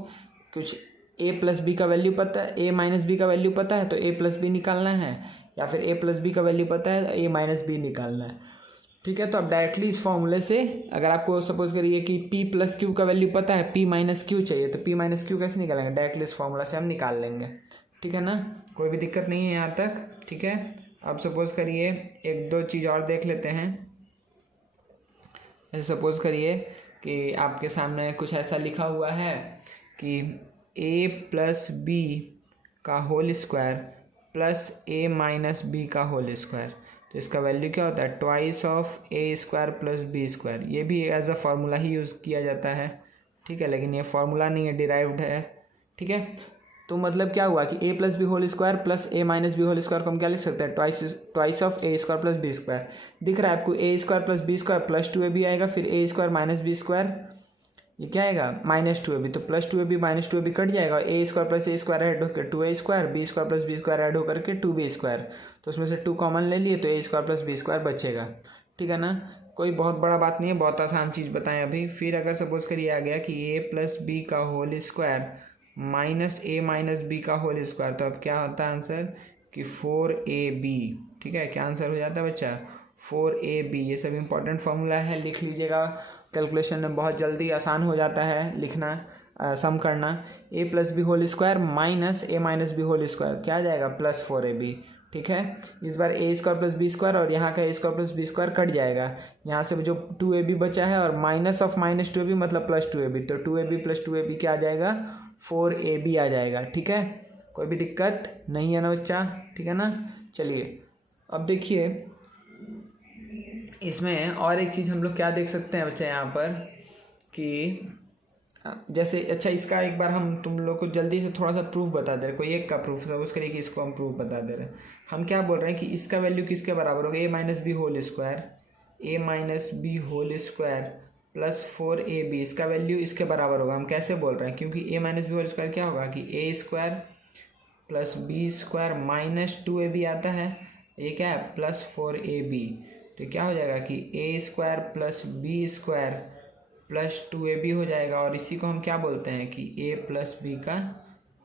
कुछ a + b का वैल्यू पता है, a - b का वैल्यू पता है तो a + b निकालना है, या फिर a + b का वैल्यू पता है तो a - b निकालना है, ठीक है। तो अब डायरेक्टली इस फॉर्मूले से अगर आपको सपोज करिए कि p + q का वैल्यू पता है, p - q चाहिए, तो p - q कैसे निकालेंगे, डायरेक्टली इस फॉर्मूला से हम निकाल लेंगे, ठीक है ना, कोई भी दिक्कत नहीं है यहाँ तक, ठीक है। अब सपोज करिए 1-2 चीज़ और देख लेते हैं। जैसे सपोज करिए कि आपके सामने कुछ ऐसा लिखा हुआ है कि a + b का whole square plus a - b का होल स्क्वायर, तो इसका वैल्यू क्या होता है, 2 of a square plus b square. ये भी एज अ फार्मूला ही यूज़ किया जाता है, ठीक है, लेकिन ये फार्मूला नहीं है, डिराइव्ड है, ठीक है। तो मतलब क्या हुआ कि a + b whole square plus a - b whole square को हम क्या लिख सकते हैं, 2 of a square plus b square. दिख रहा है आपको a square plus b square plus 2ab आएगा, फिर a square minus b square, ये क्या आएगा -2ab, तो +2ab -2ab कट जाएगा, a square plus a square add होकर 2a square, b square plus b square add होकर के 2b स्क्वायर, तो उसमें से 2 कॉमन ले लिए तो a square plus b square बचेगा, ठीक है ना, कोई बहुत बड़ा बात नहीं है, बहुत आसान चीज़ बताएं अभी। फिर अगर सपोज करिए आ गया कि a प्लस बी का whole square minus a minus B का होल स्क्वायर, तो अब क्या होता है आंसर कि 4ab। ठीक है, क्या आंसर हो जाता है बच्चा 4ab। ये सब इंपॉर्टेंट फार्मूला है, लिख लीजिएगा। कैलकुलेशन में बहुत जल्दी आसान हो जाता है लिखना, सम करना। a plus B whole square minus a minus B whole square क्या आ जाएगा प्लस 4ab। ठीक है, इस बार a square plus B square और यहाँ का a square plus B square cut जाएगा। यहाँ से जो 2ab बचा है और माइनस ऑफ माइनस 2ab मतलब प्लस 2ab, तो 2ab प्लस 2ab क्या आ जाएगा 4ab आ जाएगा। ठीक है, कोई भी दिक्कत नहीं है ना बच्चा, ठीक है ना। चलिए अब देखिए इसमें और एक चीज़ हम लोग क्या देख सकते हैं बच्चा यहाँ पर कि जैसे अच्छा इसका एक बार हम तुम लोग को जल्दी से थोड़ा सा प्रूफ बता दे रहे, कोई एक का प्रूफ सपोज करिए कि इसको हम प्रूफ बता दे रहे हैं। हम क्या बोल रहे हैं कि इसका वैल्यू किसके बराबर होगा a minus B whole square, a minus B whole square plus 4ab, इसका वैल्यू इसके बराबर होगा। हम कैसे बोल रहे हैं क्योंकि a minus B whole square क्या होगा कि a square plus B square minus 2ab आता है, ये क्या है प्लस 4ab। तो क्या हो जाएगा कि a square plus B square plus 2ab हो जाएगा, और इसी को हम क्या बोलते हैं कि a प्लस बी का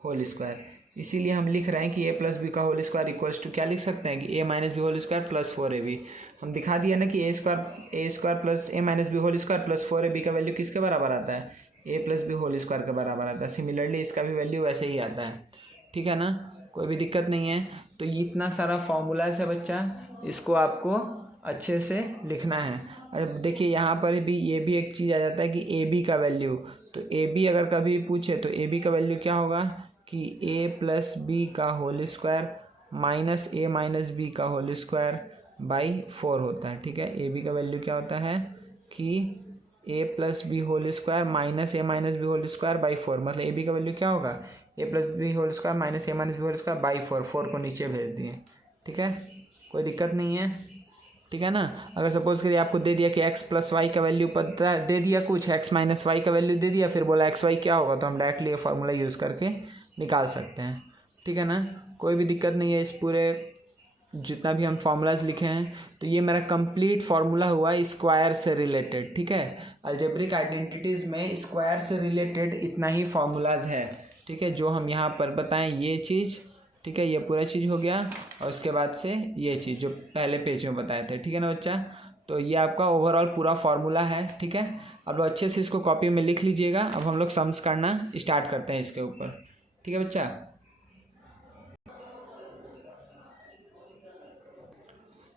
होल स्क्वायर। इसीलिए हम लिख रहे हैं कि a प्लस बी का होल स्क्वायर इक्वल्स टू क्या लिख सकते हैं कि a minus B whole square plus 4ab। हम दिखा दिया ना कि a square plus a minus B whole square plus 4ab का वैल्यू किसके बराबर आता है a plus B whole square के बराबर आता है। सिमिलरली इसका भी वैल्यू वैसे ही आता है। ठीक है ना, कोई भी दिक्कत नहीं है। तो इतना सारा फॉर्मूलाज है बच्चा, इसको आपको अच्छे से लिखना है। अब देखिए यहाँ पर भी ये भी एक चीज़ आ जाता है कि ए बी का वैल्यू, तो ए बी अगर कभी पूछे तो ए बी का वैल्यू क्या होगा कि a प्लस बी का whole square minus a minus B का होल स्क्वायर बाई 4 होता है। ठीक है, ए बी का वैल्यू क्या होता है कि a plus B whole square minus a minus B whole square by 4, मतलब ए बी का वैल्यू क्या होगा a plus B whole square minus a minus B whole square by 4 को नीचे भेज दिए। ठीक है, कोई दिक्कत नहीं है। ठीक है ना, अगर सपोज करिए आपको दे दिया कि x प्लस वाई का वैल्यू पता है, दे दिया कुछ x माइनस वाई का वैल्यू दे दिया, फिर बोला एक्स वाई क्या होगा, तो हम डायरेक्टली ये फार्मूला यूज़ करके निकाल सकते हैं। ठीक है ना, कोई भी दिक्कत नहीं है। इस पूरे जितना भी हम फार्मूलाज लिखे हैं तो ये मेरा कंप्लीट फार्मूला हुआ स्क्वायर से रिलेटेड। ठीक है, अलजेब्रिक आइडेंटिटीज़ में स्क्वायर से रिलेटेड इतना ही फार्मूलाज है। ठीक है, जो हम यहाँ पर बताएं ये चीज़। ठीक है, ये पूरा चीज़ हो गया, और उसके बाद से ये चीज़ जो पहले पेज में बताए थे। ठीक है ना बच्चा, तो ये आपका ओवरऑल पूरा फार्मूला है। ठीक है, अब अच्छे से इसको कॉपी में लिख लीजिएगा। अब हम लोग सम्स करना स्टार्ट करते हैं इसके ऊपर। ठीक है बच्चा,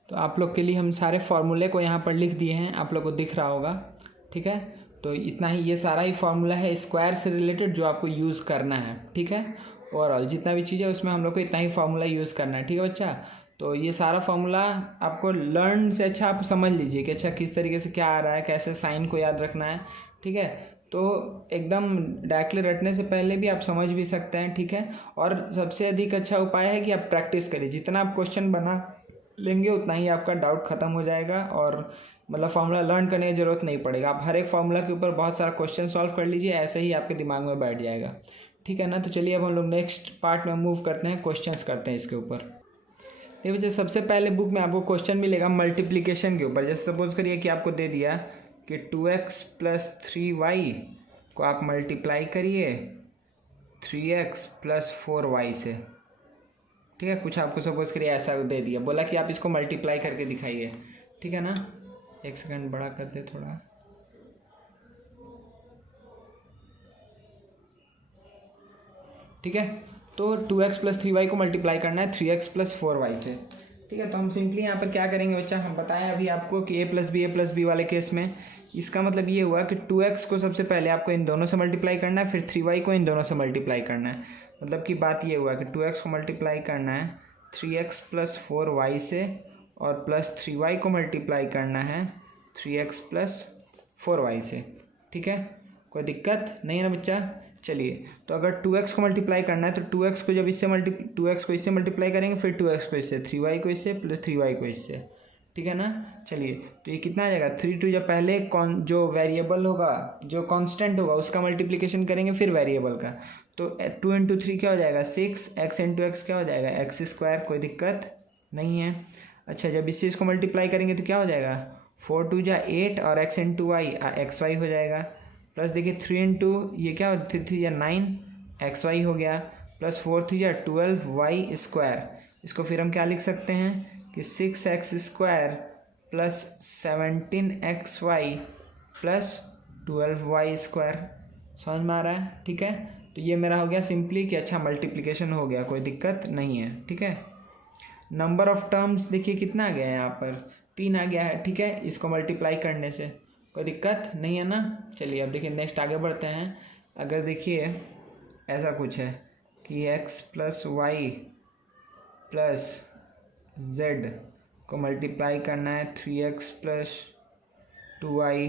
तो आप लोग के लिए हम सारे फार्मूले को यहाँ पर लिख दिए हैं, आप लोग को दिख रहा होगा। ठीक है, तो इतना ही, ये सारा ही फार्मूला है स्क्वायर से रिलेटेड जो आपको यूज़ करना है। ठीक है, ओवरऑल जितना भी चीज़ है उसमें हम लोग को इतना ही फार्मूला यूज़ करना है। ठीक है बच्चा, तो ये सारा फार्मूला आपको लर्न से अच्छा आप समझ लीजिए कि अच्छा किस तरीके से क्या आ रहा है, कैसे साइन को याद रखना है। ठीक है, तो एकदम डायरेक्टली रटने से पहले भी आप समझ भी सकते हैं। ठीक है, और सबसे अधिक अच्छा उपाय है कि आप प्रैक्टिस करिए। जितना आप क्वेश्चन बना लेंगे उतना ही आपका डाउट ख़त्म हो जाएगा, और मतलब फार्मूला लर्न करने की ज़रूरत नहीं पड़ेगा। आप हर एक फार्मूला के ऊपर बहुत सारा क्वेश्चन सॉल्व कर लीजिए, ऐसे ही आपके दिमाग में बैठ जाएगा। ठीक है ना, तो चलिए अब हम लोग नेक्स्ट पार्ट में मूव करते हैं, क्वेश्चंस करते हैं इसके ऊपर। ये वजह सबसे पहले बुक में आपको क्वेश्चन मिलेगा मल्टीप्लिकेशन के ऊपर। जैसे सपोज करिए कि आपको दे दिया कि 2x प्लस 3y को आप मल्टीप्लाई करिए 3x प्लस 4y से। ठीक है, कुछ आपको सपोज करिए ऐसा दे दिया, बोला कि आप इसको मल्टीप्लाई करके दिखाइए। ठीक है ना, एक सेकंड बड़ा कर दे थोड़ा। ठीक है, तो 2x प्लस 3y को मल्टीप्लाई करना है 3x प्लस 4y से। ठीक है, तो हम सिंपली यहाँ पर क्या करेंगे बच्चा, हम बताएं अभी आपको कि a प्लस बी वाले केस में इसका मतलब ये हुआ कि 2x को सबसे पहले आपको इन दोनों से मल्टीप्लाई करना है, फिर 3y को इन दोनों से मल्टीप्लाई करना है। मतलब कि बात ये हुआ कि 2x को मल्टीप्लाई करना है 3x प्लस 4y से, और प्लस 3y को मल्टीप्लाई करना है 3x प्लस 4y से। ठीक है, कोई दिक्कत नहीं है ना बच्चा। चलिए, तो अगर 2x को मल्टीप्लाई करना है तो 2x को जब इससे 2x को इससे मल्टीप्लाई करेंगे, फिर 2x को इससे, 3y को इससे, प्लस 3y को इससे। ठीक है ना, चलिए तो ये कितना आ जाएगा 3 2 जब पहले जो वेरिएबल होगा, जो कांस्टेंट होगा उसका मल्टीप्लिकेशन करेंगे, फिर वेरिएबल का, तो 2 इंटू 3 क्या हो जाएगा 6, x इंटू एक्स क्या हो जाएगा x स्क्वायर। कोई दिक्कत नहीं है। अच्छा, जब इस चीज़ को मल्टीप्लाई करेंगे तो क्या हो जाएगा 4 2 जा 8 और x into y x y हो जाएगा। प्लस देखिए 3 इंटू ये क्या हो 3 3 या 9 एक्स वाई हो गया। प्लस 4 3 या 12 वाई स्क्वायर। इसको फिर हम क्या लिख सकते हैं कि 6x square plus 17x y plus 12 y square. समझ में आ रहा है? ठीक है, तो ये मेरा हो गया सिंपली कि अच्छा मल्टीप्लिकेशन हो गया, कोई दिक्कत नहीं है। ठीक है, नंबर ऑफ टर्म्स देखिए कितना आ गया है, यहाँ पर 3 आ गया है। ठीक है, इसको मल्टीप्लाई करने से कोई दिक्कत नहीं है ना। चलिए अब देखिए नेक्स्ट आगे बढ़ते हैं। अगर देखिए ऐसा कुछ है कि x plus y plus z को मल्टीप्लाई करना है 3x प्लस 2y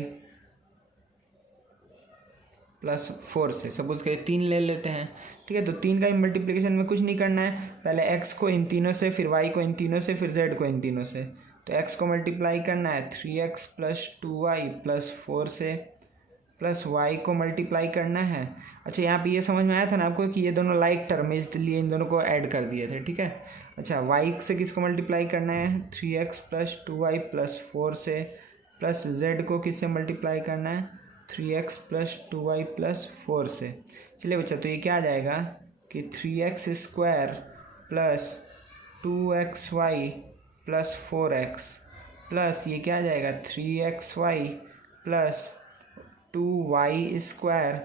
प्लस 4 से, सपोज करिए 3 ले लेते हैं। ठीक है, तो 3 का मल्टीप्लिकेशन में कुछ नहीं करना है, पहले x को इन तीनों से, फिर y को इन तीनों से, फिर z को इन तीनों से। तो x को मल्टीप्लाई करना है 3x प्लस 2y प्लस 4 से, प्लस y को मल्टीप्लाई करना है। अच्छा, यहाँ पे ये समझ में आया था ना आपको कि ये दोनों लाइक टर्म है, इसलिए इन दोनों को ऐड कर दिए थे। ठीक है, अच्छा y से किसको मल्टीप्लाई करना है 3x प्लस 2y प्लस 4 से, प्लस z को किससे मल्टीप्लाई करना है 3x प्लस 2y प्लस 4 से। चलिए बच्चा, तो ये क्या आ जाएगा कि 3x square plus 2xy plus 4x plus ये क्या आ जाएगा 3xy plus 2y square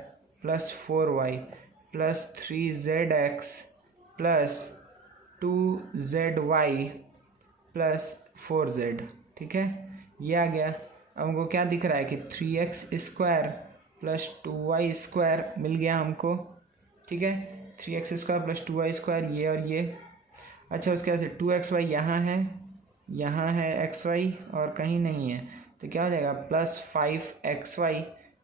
plus 4y plus 3zx plus 2zy plus 4z। ठीक है, ये आ गया। अब हमको क्या दिख रहा है कि 3x square plus 2y square मिल गया हमको। ठीक है, 3x square plus 2y square ये और ये। अच्छा, उसके बाद से 2xy यहाँ है, यहाँ है xy और कहीं नहीं है, तो क्या हो जाएगा प्लस 5xy।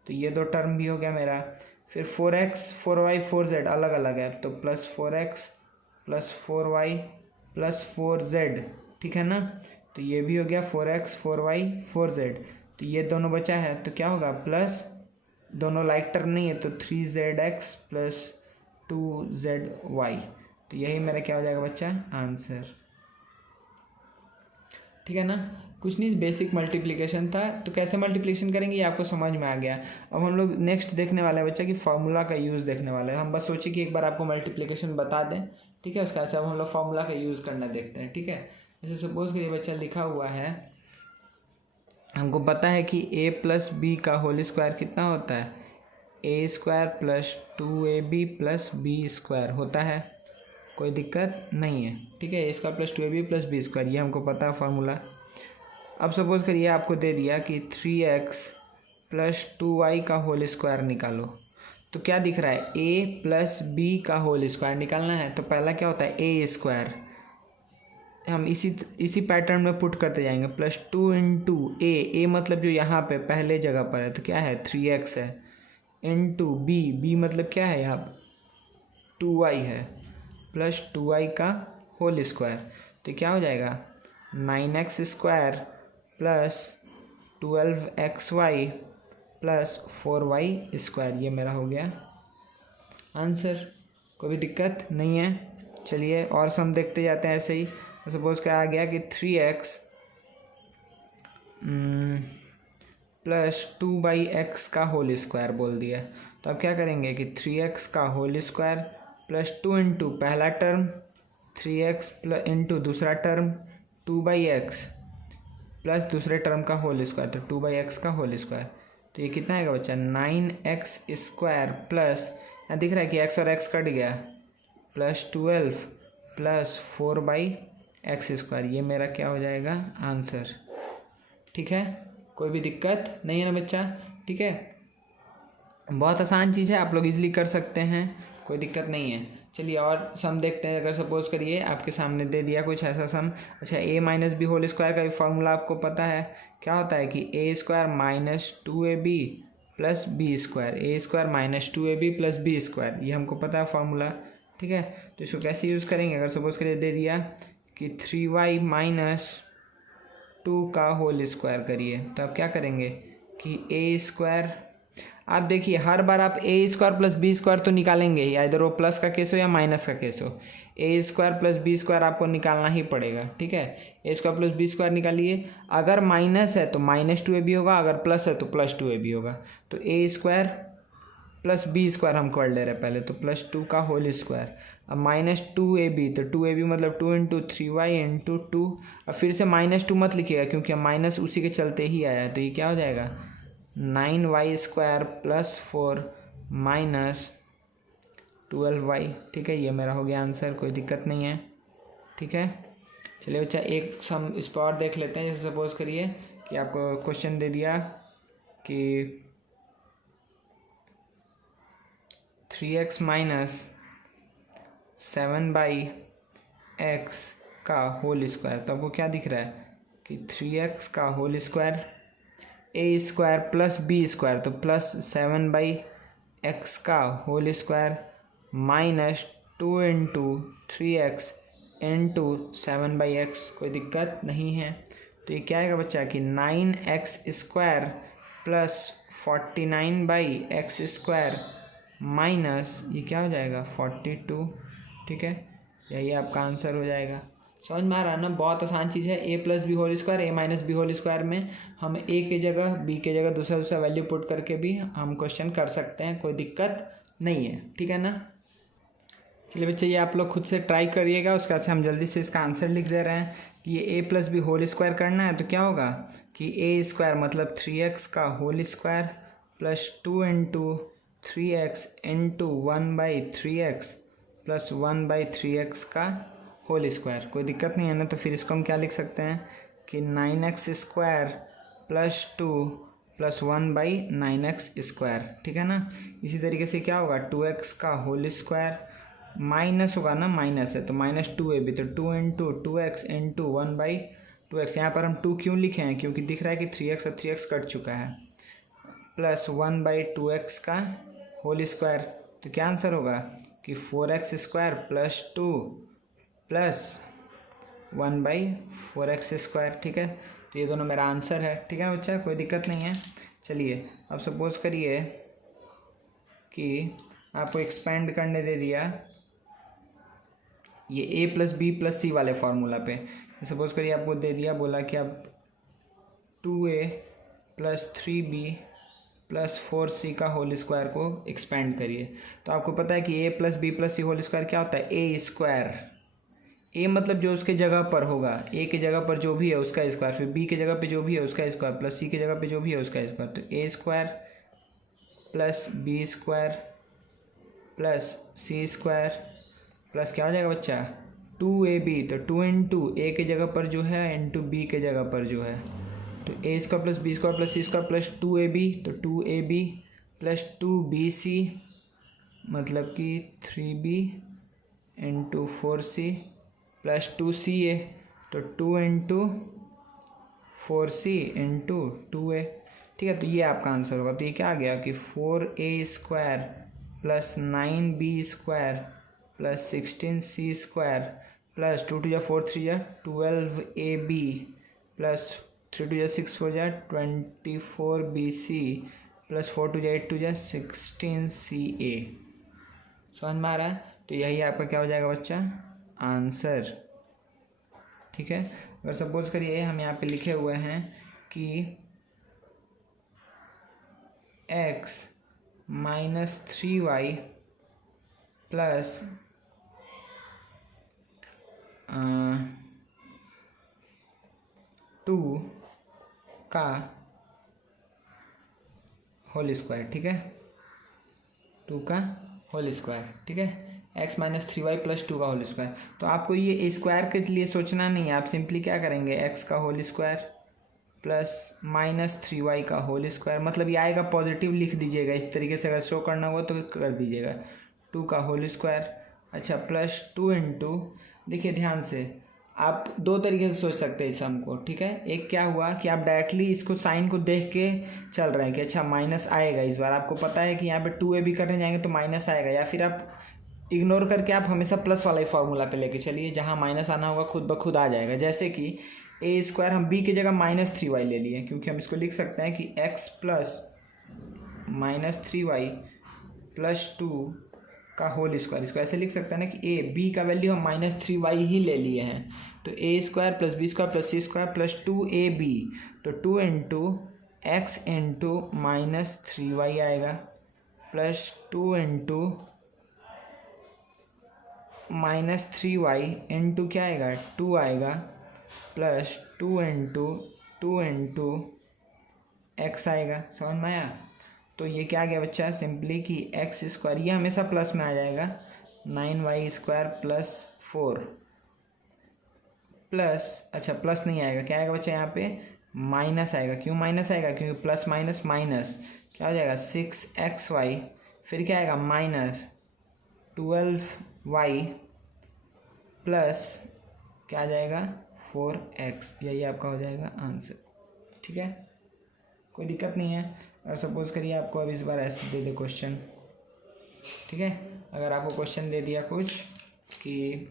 तो ये दो टर्म भी हो गया मेरा। फिर 4x 4y 4z अलग अलग है, तो plus 4x plus 4y plus 4z। ठीक है ना, तो ये भी हो गया 4x 4y 4z। तो ये दोनों बचा है, तो क्या होगा प्लस, दोनों लाइक टर्म नहीं है, तो 3zx प्लस 2zy। तो यही मेरा क्या हो जाएगा बच्चा आंसर। ठीक है ना, कुछ नहीं, बेसिक मल्टीप्लिकेशन था। तो कैसे मल्टीप्लिकेशन करेंगे ये आपको समझ में आ गया। अब हम लोग नेक्स्ट देखने वाले हैं बच्चा कि फार्मूला का यूज़ देखने वाले हैं। हम बस सोचे कि एक बार आपको मल्टीप्लिकेशन बता दें। ठीक है, उसका अब हम लोग फार्मूला का यूज़ करना देखते हैं। ठीक है, जैसे सपोज करिए बच्चा लिखा हुआ है, हमको पता है कि a प्लस बी का होल स्क्वायर कितना होता है a square plus 2ab plus B square होता है, कोई दिक्कत नहीं है। ठीक है, a square plus 2ab plus B square, ये हमको पता है फार्मूला। अब सपोज करिए आपको दे दिया कि 3x प्लस 2y का होल स्क्वायर निकालो, तो क्या दिख रहा है a प्लस बी का होल स्क्वायर निकालना है। तो पहला क्या होता है a स्क्वायर, हम इसी पैटर्न में पुट करते जाएंगे, प्लस 2 इंटू ए मतलब जो यहाँ पे पहले जगह पर है, तो क्या है 3x है, इंटू बी मतलब क्या है यहाँ 2y है, प्लस 2y का होल स्क्वायर। तो क्या हो जाएगा 9x square plus 12xy plus 4y square. ये मेरा हो गया आंसर, कोई भी दिक्कत नहीं है। चलिए और सम देखते जाते हैं ऐसे ही। सपोज क्या आ गया कि 3x प्लस 2x का होल स्क्वायर बोल दिया। तो अब क्या करेंगे कि 3x का होल स्क्वायर प्लस 2 इंटू पहला टर्म 3x प्लस इंटू दूसरा टर्म 2x प्लस दूसरे टर्म का होल स्क्वायर, तो 2x का होल स्क्वायर। तो ये कितना आएगा बच्चा 9x स्क्वायर प्लस, यहाँ दिख रहा है कि x और x कट गया, प्लस 12 प्लस 4x स्क्वायर। ये मेरा क्या हो जाएगा आंसर। ठीक है, कोई भी दिक्कत नहीं है ना बच्चा। ठीक है, बहुत आसान चीज़ है, आप लोग इजीली कर सकते हैं, कोई दिक्कत नहीं है। चलिए और सम देखते हैं। अगर सपोज करिए आपके सामने दे दिया कुछ ऐसा सम। अच्छा, a minus B whole square का भी फार्मूला आपको पता है, क्या होता है कि a square minus 2ab plus B square, a square minus 2ab plus B square, ये हमको पता है फार्मूला। ठीक है, तो इसको कैसे यूज़ करेंगे। अगर सपोज करिए दे दिया कि 3y माइनस 2 का होल स्क्वायर करिए, तो आप क्या करेंगे कि a स्क्वायर आप देखिए हर बार आप ए स्क्वायर प्लस बी स्क्वायर तो निकालेंगे ही, इधर वो प्लस का केस हो या माइनस का केस हो, ए स्क्वायर प्लस बी स्क्वायर आपको निकालना ही पड़ेगा, ठीक है। ए स्क्वायर प्लस बी स्क्वायर निकालिए, अगर माइनस है तो माइनस 2ab होगा, अगर प्लस है तो प्लस 2ab होगा। तो A square plus B square हम कर ले रहे हैं पहले, तो प्लस 2 का होल स्क्वायर, अब माइनस 2ab, तो 2ab मतलब 2 इंटू 3y इंटू 2। अब फिर से माइनस 2 मत लिखिएगा क्योंकि माइनस उसी के चलते ही आया है, तो ये क्या हो जाएगा 9y square plus 4 minus 12y, ठीक है। ये मेरा हो गया आंसर, कोई दिक्कत नहीं है, ठीक है। चलिए बच्चा एक सम इस पर और देख लेते हैं। जैसे सपोज करिए कि आपको क्वेश्चन दे दिया कि 3x माइनस 7/x का होल स्क्वायर, तो आपको क्या दिख रहा है कि 3x का होल स्क्वायर ए स्क्वायर प्लस बी स्क्वायर, तो प्लस 7/x का whole square minus 2 into 3x into 7/x, कोई दिक्कत नहीं है। तो ये क्या आएगा बच्चा कि 9x square plus 49/x square minus ये क्या हो जाएगा 42, ठीक है। यही आपका आंसर हो जाएगा। समझ में आ रहा है ना, बहुत आसान चीज़ है। ए प्लस बी होल स्क्वायर, ए माइनस बी होल स्क्वायर में हम ए के जगह बी के जगह दूसरा वैल्यू पुट करके भी हम क्वेश्चन कर सकते हैं, कोई दिक्कत नहीं है, ठीक है ना। चलिए बच्चे ये आप लोग खुद से ट्राई करिएगा, उसके बाद से हम जल्दी से इसका आंसर लिख दे रहे हैं कि ये ए प्लस बी होल स्क्वायर करना है। तो क्या होगा कि ए स्क्वायर मतलब 3x का whole square plus 2 into 3x into 1/3x plus 1/3x का होल स्क्वायर, कोई दिक्कत नहीं है ना। तो फिर इसको हम क्या लिख सकते हैं कि 9x square plus 2 plus 1/9x square, ठीक है ना। इसी तरीके से क्या होगा 2x का होल स्क्वायर माइनस होगा ना, माइनस है तो माइनस 2ab, तो 2 इंटू 2x इंटू 1/2x। यहाँ पर हम 2 क्यों लिखे हैं क्योंकि दिख रहा है कि 3x और 3x कट चुका है, प्लस 1/2x का होल स्क्वायर। तो क्या आंसर होगा कि 4x square plus 2 plus 1/4x square, ठीक है। तो ये दोनों मेरा आंसर है, ठीक है ना बच्चा, कोई दिक्कत नहीं है। चलिए अब सपोज करिए कि आपको एक्सपेंड करने दे दिया ये a प्लस बी प्लस सी वाले फार्मूला पे। सपोज करिए आपको दे दिया, बोला कि आप 2a plus 3b plus 4c का होल स्क्वायर को एक्सपेंड करिए। तो आपको पता है कि a plus B plus c whole square क्या होता है, ए स्क्वायर। ए मतलब जो उसके जगह पर होगा, ए के जगह पर जो भी है उसका स्क्वायर, फिर बी के जगह पे जो भी है उसका स्क्वायर, प्लस सी के जगह पे जो भी है उसका स्क्वायर। तो A square plus B square plus C square plus क्या हो जाएगा बच्चा 2ab, तो 2 इंटू ए के जगह पर जो है इंटू बी के जगह पर जो है, तो A square plus B square plus C square plus 2ab, तो 2ab प्लस 2bc मतलब कि 3b into 4c plus 2ca, तो 2 इंटू 4c इंटू 2a, ठीक है। तो ये आपका आंसर होगा। तो ये क्या आ गया कि 4a square plus 9b square plus 16c square plus 2 2 4 3 12ab plus 3 2 6 4 24bc plus 4 2 8 2 16ca। समझ में आ रहा है। तो यही आपका क्या हो जाएगा बच्चा आंसर, ठीक है। अगर सपोज करिए हम यहाँ पे लिखे हुए हैं कि x माइनस 3y प्लस 2 का होल स्क्वायर, ठीक है, 2 का होल स्क्वायर, ठीक है, x माइनस 3y प्लस 2 का होल स्क्वायर। तो आपको ये स्क्वायर के लिए सोचना नहीं है, आप सिंपली क्या करेंगे x का whole square plus minus 3y का होल स्क्वायर, मतलब ये आएगा पॉजिटिव लिख दीजिएगा इस तरीके से, अगर शो करना हुआ तो कर दीजिएगा 2 का होल स्क्वायर, अच्छा प्लस 2 इंटू, देखिए ध्यान से आप दो तरीके से सोच सकते हैं इस सम को, ठीक है। एक क्या हुआ कि आप डायरेक्टली इसको साइन को देख के चल रहे हैं कि अच्छा माइनस आएगा, इस बार आपको पता है कि यहाँ पे 2ab करने जाएंगे तो माइनस आएगा, या फिर आप इग्नोर करके आप हमेशा प्लस वाला ही फार्मूला पे लेके चलिए, जहाँ माइनस आना होगा खुद ब खुद आ जाएगा। जैसे कि ए स्क्वायर हम बी की जगह माइनस 3y ले लिए, क्योंकि हम इसको लिख सकते हैं कि x प्लस -3y + 2 का होल स्क्वायर। इसको ऐसे लिख सकते हैं ना कि ए बी का वैल्यू हम -3y ही ले लिए हैं, तो a² + b² + c² + 2ab, तो 2 × x × -3y आएगा प्लस 2 × -3y इंटू क्या आएगा 2 आएगा प्लस 2 × x आएगा। समझ में आया? तो ये क्या आ गया बच्चा सिंपली कि x², ये हमेशा प्लस में आ जाएगा, 9y² + 4 प्लस, अच्छा प्लस नहीं आएगा, क्या आएगा बच्चा यहाँ पे माइनस आएगा। क्यों माइनस आएगा? क्योंकि प्लस माइनस माइनस क्या हो जाएगा 6xy, फिर क्या आएगा -12y प्लस क्या आ जाएगा 4x। यही आपका हो जाएगा आंसर। ठीक है, कोई दिक्कत नहीं है। और सपोज करिए आपको अब इस बार ऐसे दे दे क्वेश्चन, ठीक है, अगर आपको क्वेश्चन दे दिया कुछ कि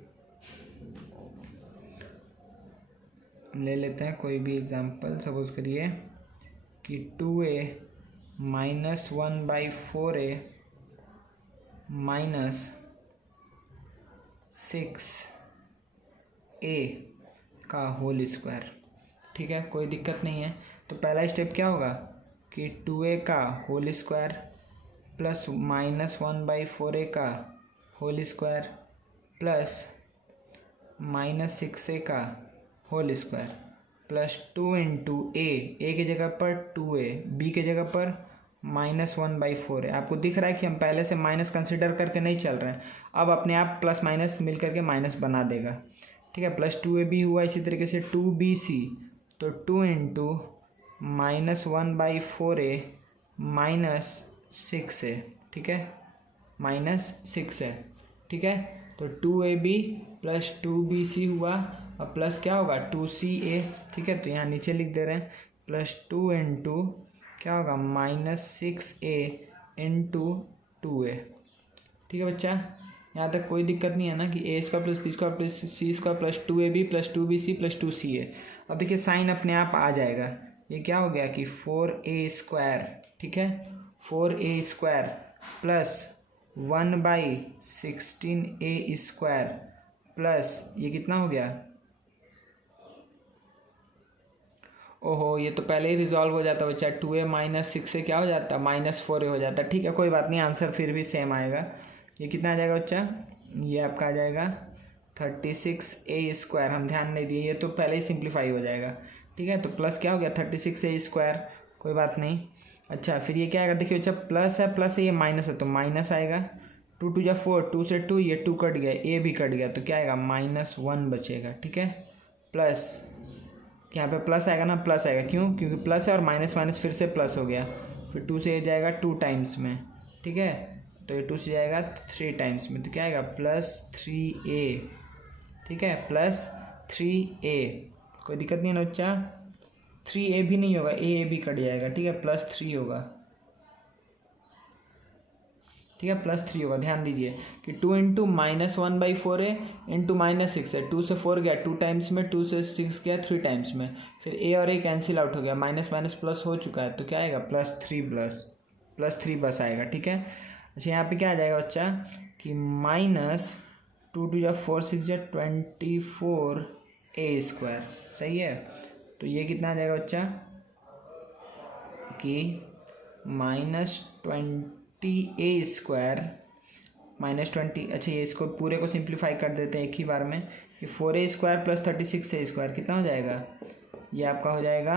ले लेते हैं कोई भी एग्जांपल, सपोज करिए कि 2a - 1/4a - 6a का होल स्क्वायर। ठीक है, कोई दिक्कत नहीं है। तो पहला स्टेप क्या होगा कि 2a का होल स्क्वायर प्लस -1/4a का होल स्क्वायर प्लस -6a का होल स्क्वायर प्लस 2 × a की जगह पर 2a, b की जगह पर -1/4 है। आपको दिख रहा है कि हम पहले से माइनस कंसिडर करके नहीं चल रहे हैं, अब अपने आप प्लस माइनस मिल करके माइनस बना देगा। ठीक है, प्लस 2ab हुआ, इसी तरीके से 2bc, तो 2 × -1/4a -6a, ठीक है, -6 ठीक है, तो 2ab + 2bc हुआ, अब प्लस क्या होगा 2ca। ठीक है, तो यहाँ नीचे लिख दे रहे हैं प्लस 2 × क्या होगा -6a × 2a। ठीक है बच्चा, यहाँ तक कोई दिक्कत नहीं है ना कि a² + b² + c² + 2ab + 2bc + 2ca। अब देखिए साइन अपने आप आ जाएगा, ये क्या हो गया कि 4a², ठीक है, 4a² प्लस 1/16a² प्लस ये कितना हो गया, ओहो ये तो पहले ही रिजॉल्व हो जाता बच्चा, 2a - 6a क्या हो जाता -4a हो जाता। ठीक है, कोई बात नहीं, आंसर फिर भी सेम आएगा। ये कितना आ जाएगा बच्चा, ये आपका आ जाएगा 36a²। हम ध्यान नहीं दिए, ये तो पहले ही सिंप्लीफाई हो जाएगा। ठीक है, तो प्लस क्या हो गया 36a², कोई बात नहीं। अच्छा फिर ये क्या आएगा, देखिए बच्चा प्लस है प्लस है, ये माइनस है तो माइनस आएगा, 2 × 4, 2 से 2, ये 2 कट गया, a भी कट गया, तो क्या आएगा -1 बचेगा। ठीक है, प्लस यहाँ पे प्लस आएगा ना, प्लस आएगा, क्यों? क्योंकि प्लस है और माइनस माइनस फिर से प्लस हो गया, फिर 2 से ये जाएगा 2 टाइम्स में, ठीक है, तो ये 2 से जाएगा 3 टाइम्स में, तो क्या आएगा +3a। ठीक है, +3a, कोई दिक्कत नहीं है ना बच्चा, 3a भी नहीं होगा, a भी कट जाएगा। ठीक है, +3 होगा। ठीक है, +3 होगा। ध्यान दीजिए कि 2 × -1/4a × -6 है, 2 से 4 गया 2 टाइम्स में, 2 से 6 गया 3 टाइम्स में, फिर a और a कैंसिल आउट हो गया, माइनस माइनस प्लस हो चुका है, तो क्या आएगा +3 बस आएगा। ठीक है, अच्छा यहाँ पे क्या आ जाएगा बच्चा कि -2 × 4 6 24a²। सही है, तो ये कितना आ जाएगा बच्चा कि -20a² -20। अच्छा ये इसको पूरे को सिंप्लीफाई कर देते हैं एक ही बार में कि 4a² + 36a² कितना हो जाएगा, ये आपका हो जाएगा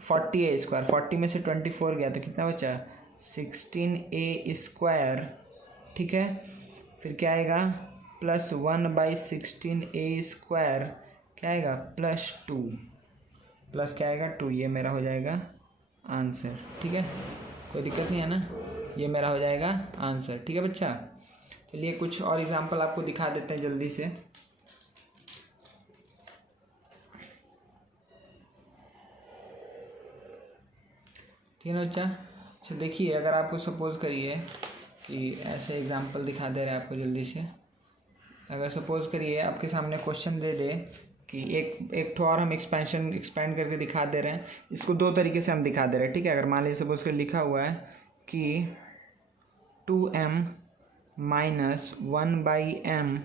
40a²। 40 में से 24 गया तो कितना बचा 16a²। ठीक है, फिर क्या आएगा +1/16a² क्या आएगा +2, प्लस क्या आएगा 2, ये मेरा हो जाएगा आंसर। ठीक है, कोई दिक्कत नहीं है ना, ये मेरा हो जाएगा आंसर। ठीक है बच्चा, चलिए कुछ और एग्जांपल आपको दिखा देते हैं जल्दी से। ठीक है ना बच्चा, अच्छा देखिए अगर आपको सपोज करिए कि ऐसे एग्जांपल दिखा दे रहे हैं आपको जल्दी से, अगर सपोज करिए आपके सामने क्वेश्चन दे दे कि एक ठो और हम एक्सपेंड करके दिखा दे रहे हैं, इसको 2 तरीके से हम दिखा दे रहे हैं। ठीक है, अगर मान लीजिए सपोज कर लिखा हुआ है कि 2m माइनस 1/m,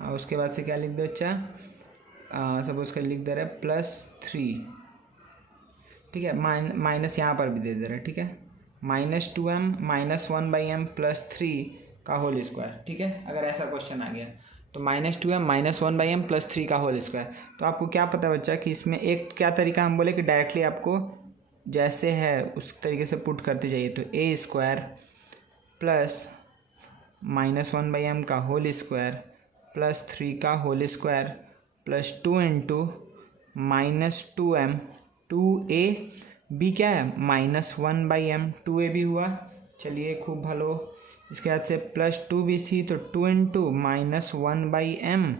और उसके बाद से क्या लिख दो बच्चा, सपोज कर लिख दे रहे +3, ठीक है, माइनस यहाँ पर भी दे दे रहे, ठीक है, -2m माइनस 1/m +3 का होल स्क्वायर, ठीक है। अगर ऐसा क्वेश्चन आ गया तो -2m माइनस 1/m +3 का होल स्क्वायर, तो आपको क्या पता बच्चा कि इसमें एक क्या तरीका हम बोले कि डायरेक्टली आपको जैसे है उस तरीके से पुट करते जाइए। तो a² प्लस -1/m का होल स्क्वायर +3 का whole square plus 2 into -2m, 2ab क्या है -1/m, 2a भी हुआ, चलिए खूब भलो। इसके बाद से +2bc, तो 2 इंटू -1/m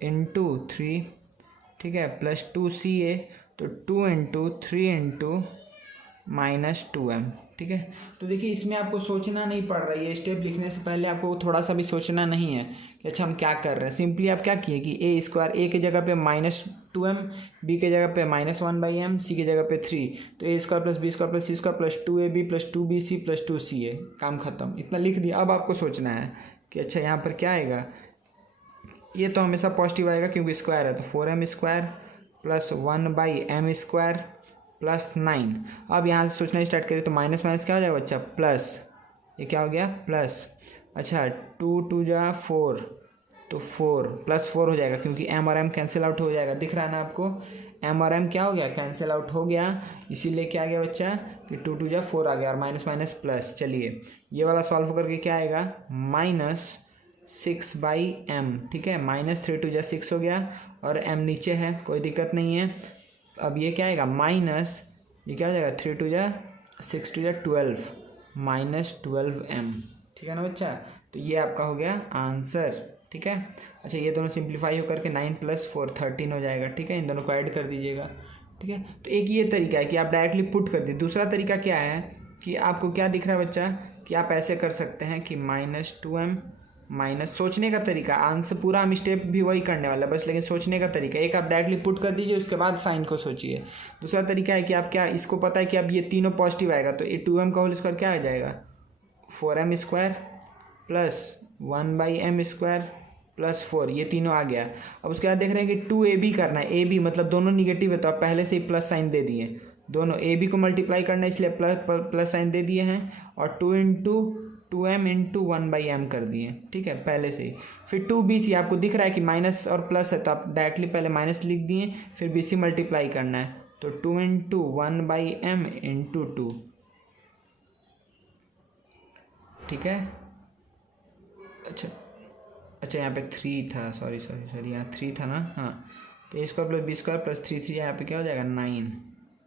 इंटू 3, ठीक है, +2ca, तो 2 इंटू 3 इंटू -2m, ठीक है। तो देखिए इसमें आपको सोचना नहीं पड़ रहा है, ये स्टेप लिखने से पहले आपको थोड़ा सा भी सोचना नहीं है कि अच्छा हम क्या कर रहे हैं। सिंपली आप क्या किए कि a² a की जगह पे -2m, b की जगह पे -1/m, c की जगह पे 3, तो a² + b² + c² + 2ab + 2bc + 2ca, काम खत्म, इतना लिख दिया। अब आपको सोचना है कि अच्छा यहाँ पर क्या आएगा, ये तो हमेशा पॉजिटिव आएगा क्योंकि स्क्वायर है, तो 4m² + 1/m² + 9। अब यहाँ से सोचना स्टार्ट करें तो माइनस माइनस क्या हो जाएगा बच्चा, प्लस, ये क्या हो गया प्लस, अच्छा 2 2 जा 4, तो 4 +4 हो जाएगा क्योंकि m और m कैंसिल आउट हो जाएगा, दिख रहा है ना आपको, m और m क्या हो गया, कैंसिल आउट हो गया, इसीलिए क्या आ गया बच्चा कि 2 2 जा 4 आ गया, और माइनस माइनस प्लस। चलिए ये वाला सॉल्व करके क्या आएगा, -6/m, ठीक है, -3 2 जा 6 हो गया, और m नीचे है, कोई दिक्कत नहीं है। अब ये क्या आएगा माइनस, ये क्या हो जाएगा 3 2 जा 6 2 जा 12, -12m, ठीक है ना बच्चा। तो ये आपका हो गया आंसर, ठीक है। अच्छा ये दोनों सिंप्लीफाई होकर के 9 + 4 13 हो जाएगा, ठीक है, इन दोनों को ऐड कर दीजिएगा, ठीक है। तो एक ये तरीका है कि आप डायरेक्टली पुट कर दीजिए। दूसरा तरीका क्या है कि आपको क्या दिख रहा है बच्चा कि आप ऐसे कर सकते हैं कि -2m माइनस, सोचने का तरीका, आंसर पूरा हम स्टेप भी वही करने वाला है बस, लेकिन सोचने का तरीका, एक आप डायरेक्टली पुट कर दीजिए, उसके बाद साइन को सोचिए। दूसरा तरीका है कि आप क्या, इसको पता है कि अब ये तीनों पॉजिटिव आएगा, तो ये 2m का होल स्क्वायर क्या आ जाएगा, 4m² + 1/m² + 4, ये तीनों आ गया। अब उसके बाद देख रहे हैं कि 2ab करना है, ab मतलब दोनों निगेटिव है, तो आप पहले से ही प्लस साइन दे दिए, दोनों ab को मल्टीप्लाई करना है इसलिए प्लस साइन दे दिए हैं, और 2 इंटू 2m इंटू 1/m कर दिए, ठीक है, पहले से ही। फिर 2bc आपको दिख रहा है कि माइनस और प्लस है, तो आप डायरेक्टली पहले माइनस लिख दिए, फिर bc मल्टीप्लाई करना है, तो 2 इंटू 1/m इंटू 2, ठीक है। अच्छा यहाँ पे 3 था, सॉरी यहाँ 3 था ना, हाँ, तो a² + b² + 3 3 यहाँ पे क्या हो जाएगा 9,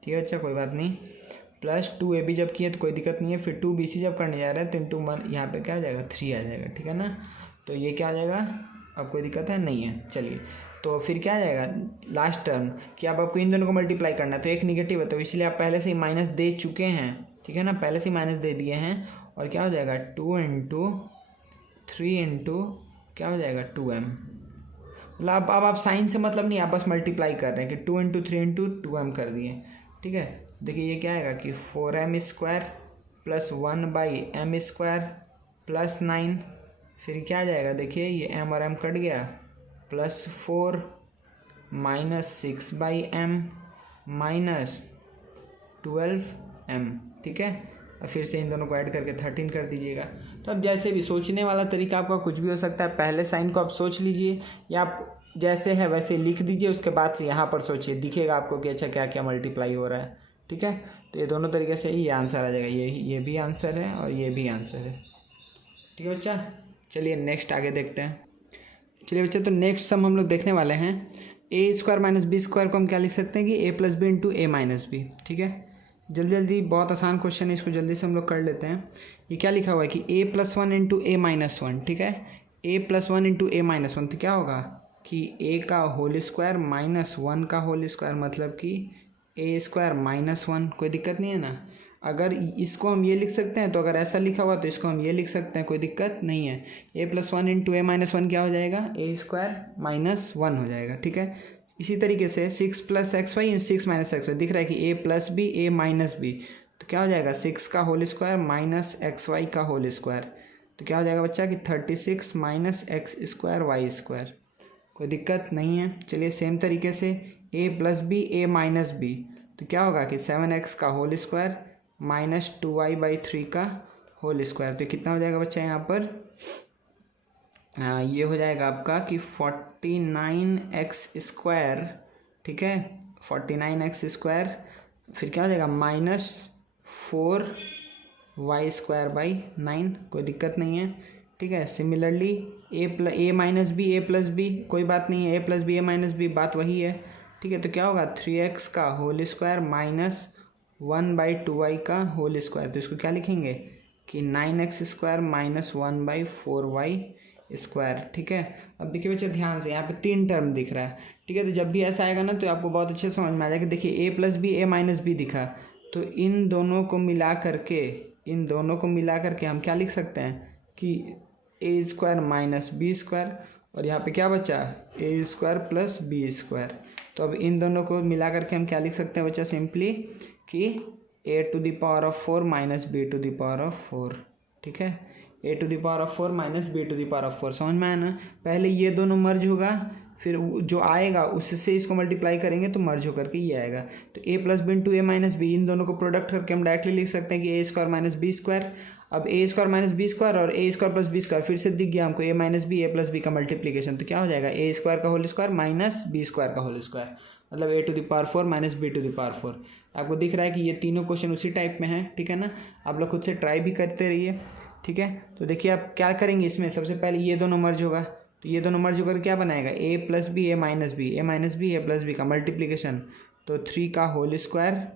ठीक है। अच्छा कोई बात नहीं, +2ab जब किए तो कोई दिक्कत नहीं है, फिर 2bc जब करने जा रहे हैं तो इंटू 1 यहाँ पे क्या आ जाएगा 3 आ जाएगा, ठीक है ना। तो ये क्या आ जाएगा, अब कोई दिक्कत है नहीं है। चलिए तो फिर क्या आ जाएगा लास्ट टर्म कि अब आपको इन दोनों को मल्टीप्लाई करना है, तो एक निगेटिव है तो इसलिए आप पहले से ही माइनस दे चुके हैं, ठीक है ना, पहले से ही माइनस दे दिए हैं, और क्या हो जाएगा 2 इंटू 3 इंटू क्या हो जाएगा 2m, मतलब अब आप साइन से मतलब नहीं, आप बस मल्टीप्लाई कर रहे हैं कि 2 इंटू 3 इंटू 2m कर दिए, ठीक है। देखिए ये क्या आएगा कि 4m² + 1/m² + 9, फिर क्या आ जाएगा, देखिए ये m और m कट गया, +4 -6/m -12m, ठीक है। और फिर से इन दोनों को ऐड करके 13 कर दीजिएगा। तो अब जैसे भी सोचने वाला तरीका आपका कुछ भी हो सकता है, पहले साइन को आप सोच लीजिए, या आप जैसे है वैसे लिख दीजिए, उसके बाद से यहाँ पर सोचिए, दिखेगा आपको कि अच्छा क्या क्या मल्टीप्लाई हो रहा है, ठीक है। तो ये दोनों तरीके से ही आंसर आ जाएगा, ये भी आंसर है और ये भी आंसर है, ठीक है बच्चा। चलिए नेक्स्ट आगे देखते हैं। चलिए बच्चा, तो नेक्स्ट सम हम लोग देखने वाले हैं, a² - b² को हम क्या लिख सकते हैं कि a + b into a - b, ठीक है। जल्दी जल्दी, बहुत आसान क्वेश्चन है, इसको जल्दी से हम लोग कर लेते हैं। ये क्या लिखा हुआ है कि a + 1 इंटू a - 1, ठीक है, a + 1 इंटू a - 1, तो क्या होगा कि a का होल स्क्वायर -1 का होल स्क्वायर, मतलब कि a² - 1, कोई दिक्कत नहीं है ना। अगर इसको हम ये लिख सकते हैं तो अगर ऐसा लिखा हुआ तो इसको हम ये लिख सकते हैं, कोई दिक्कत नहीं है। a + 1 इंटू a - 1 क्या हो जाएगा, a² - 1 हो जाएगा, ठीक है। इसी तरीके से 6 + xy इन 6 - xy, दिख रहा है कि a + b a - b, तो क्या हो जाएगा 6 का whole square minus x y का होल स्क्वायर। तो क्या हो जाएगा बच्चा कि 36 minus x square y square. कोई दिक्कत नहीं है। चलिए सेम तरीके से a plus B A minus b, तो क्या होगा कि 7x का होल स्क्वायर माइनस 2y/3 का होल स्क्वायर। तो कितना हो जाएगा बच्चा यहाँ पर, ये हो जाएगा आपका कि 49x स्क्वायर, ठीक है 49x स्क्वायर, फिर क्या हो जाएगा माइनस 4y²/9। कोई दिक्कत नहीं है, ठीक है। Similarly A minus b a plus B, कोई बात नहीं है, ए प्लस बी ए माइनस बी बात वही है, ठीक है। तो क्या होगा 3x का होल स्क्वायर माइनस 1/2y का होल स्क्वायर। तो इसको क्या लिखेंगे कि 9x square minus 1/4y square, ठीक है। अब देखिए बच्चे ध्यान से, यहाँ पे 3 टर्म दिख रहा है, ठीक है। तो जब भी ऐसा आएगा ना तो आपको बहुत अच्छे से समझ में आ जाएगा। देखिए ए प्लस बी ए माइनस बी दिखा, तो इन दोनों को मिला करके हम क्या लिख सकते हैं कि ए स्क्वायर माइनस बी स्क्वायर, और यहाँ पे क्या बचा ए स्क्वायर प्लस बी स्क्वायर। तो अब इन दोनों को मिला करके हम क्या लिख सकते हैं बच्चा, सिंपली कि a⁴ माइनस b⁴, ठीक है। a⁴ माइनस b⁴ समझ में आया ना। पहले ये दोनों मर्ज होगा, फिर जो आएगा उससे इसको मल्टीप्लाई करेंगे तो मर्ज होकर के ये आएगा। तो a plus B into A minus B, इन दोनों को प्रोडक्ट करके हम डायरेक्टली लिख सकते हैं कि ए स्क्वायर माइनस बी स्क्वायर। अब a square minus B square और a square plus B square, फिर से दिख गया हमको a minus b a plus B का मल्टीप्लीकेशन। तो क्या हो जाएगा ए स्क्वायर का whole square minus B square का होल स्क्वायर, मतलब a⁴ माइनस b⁴। आपको दिख रहा है कि ये तीनों क्वेश्चन उसी टाइप में है, ठीक है ना। आप लोग खुद से ट्राई भी करते रहिए, ठीक है। तो देखिए आप क्या करेंगे इसमें, सबसे पहले ये दोनों मर्ज होगा, तो ये दोनों मर्ज होकर क्या बनाएगा ए plus B A minus b a plus B का मल्टीप्लीकेशन, तो 3 का होल स्क्वायर,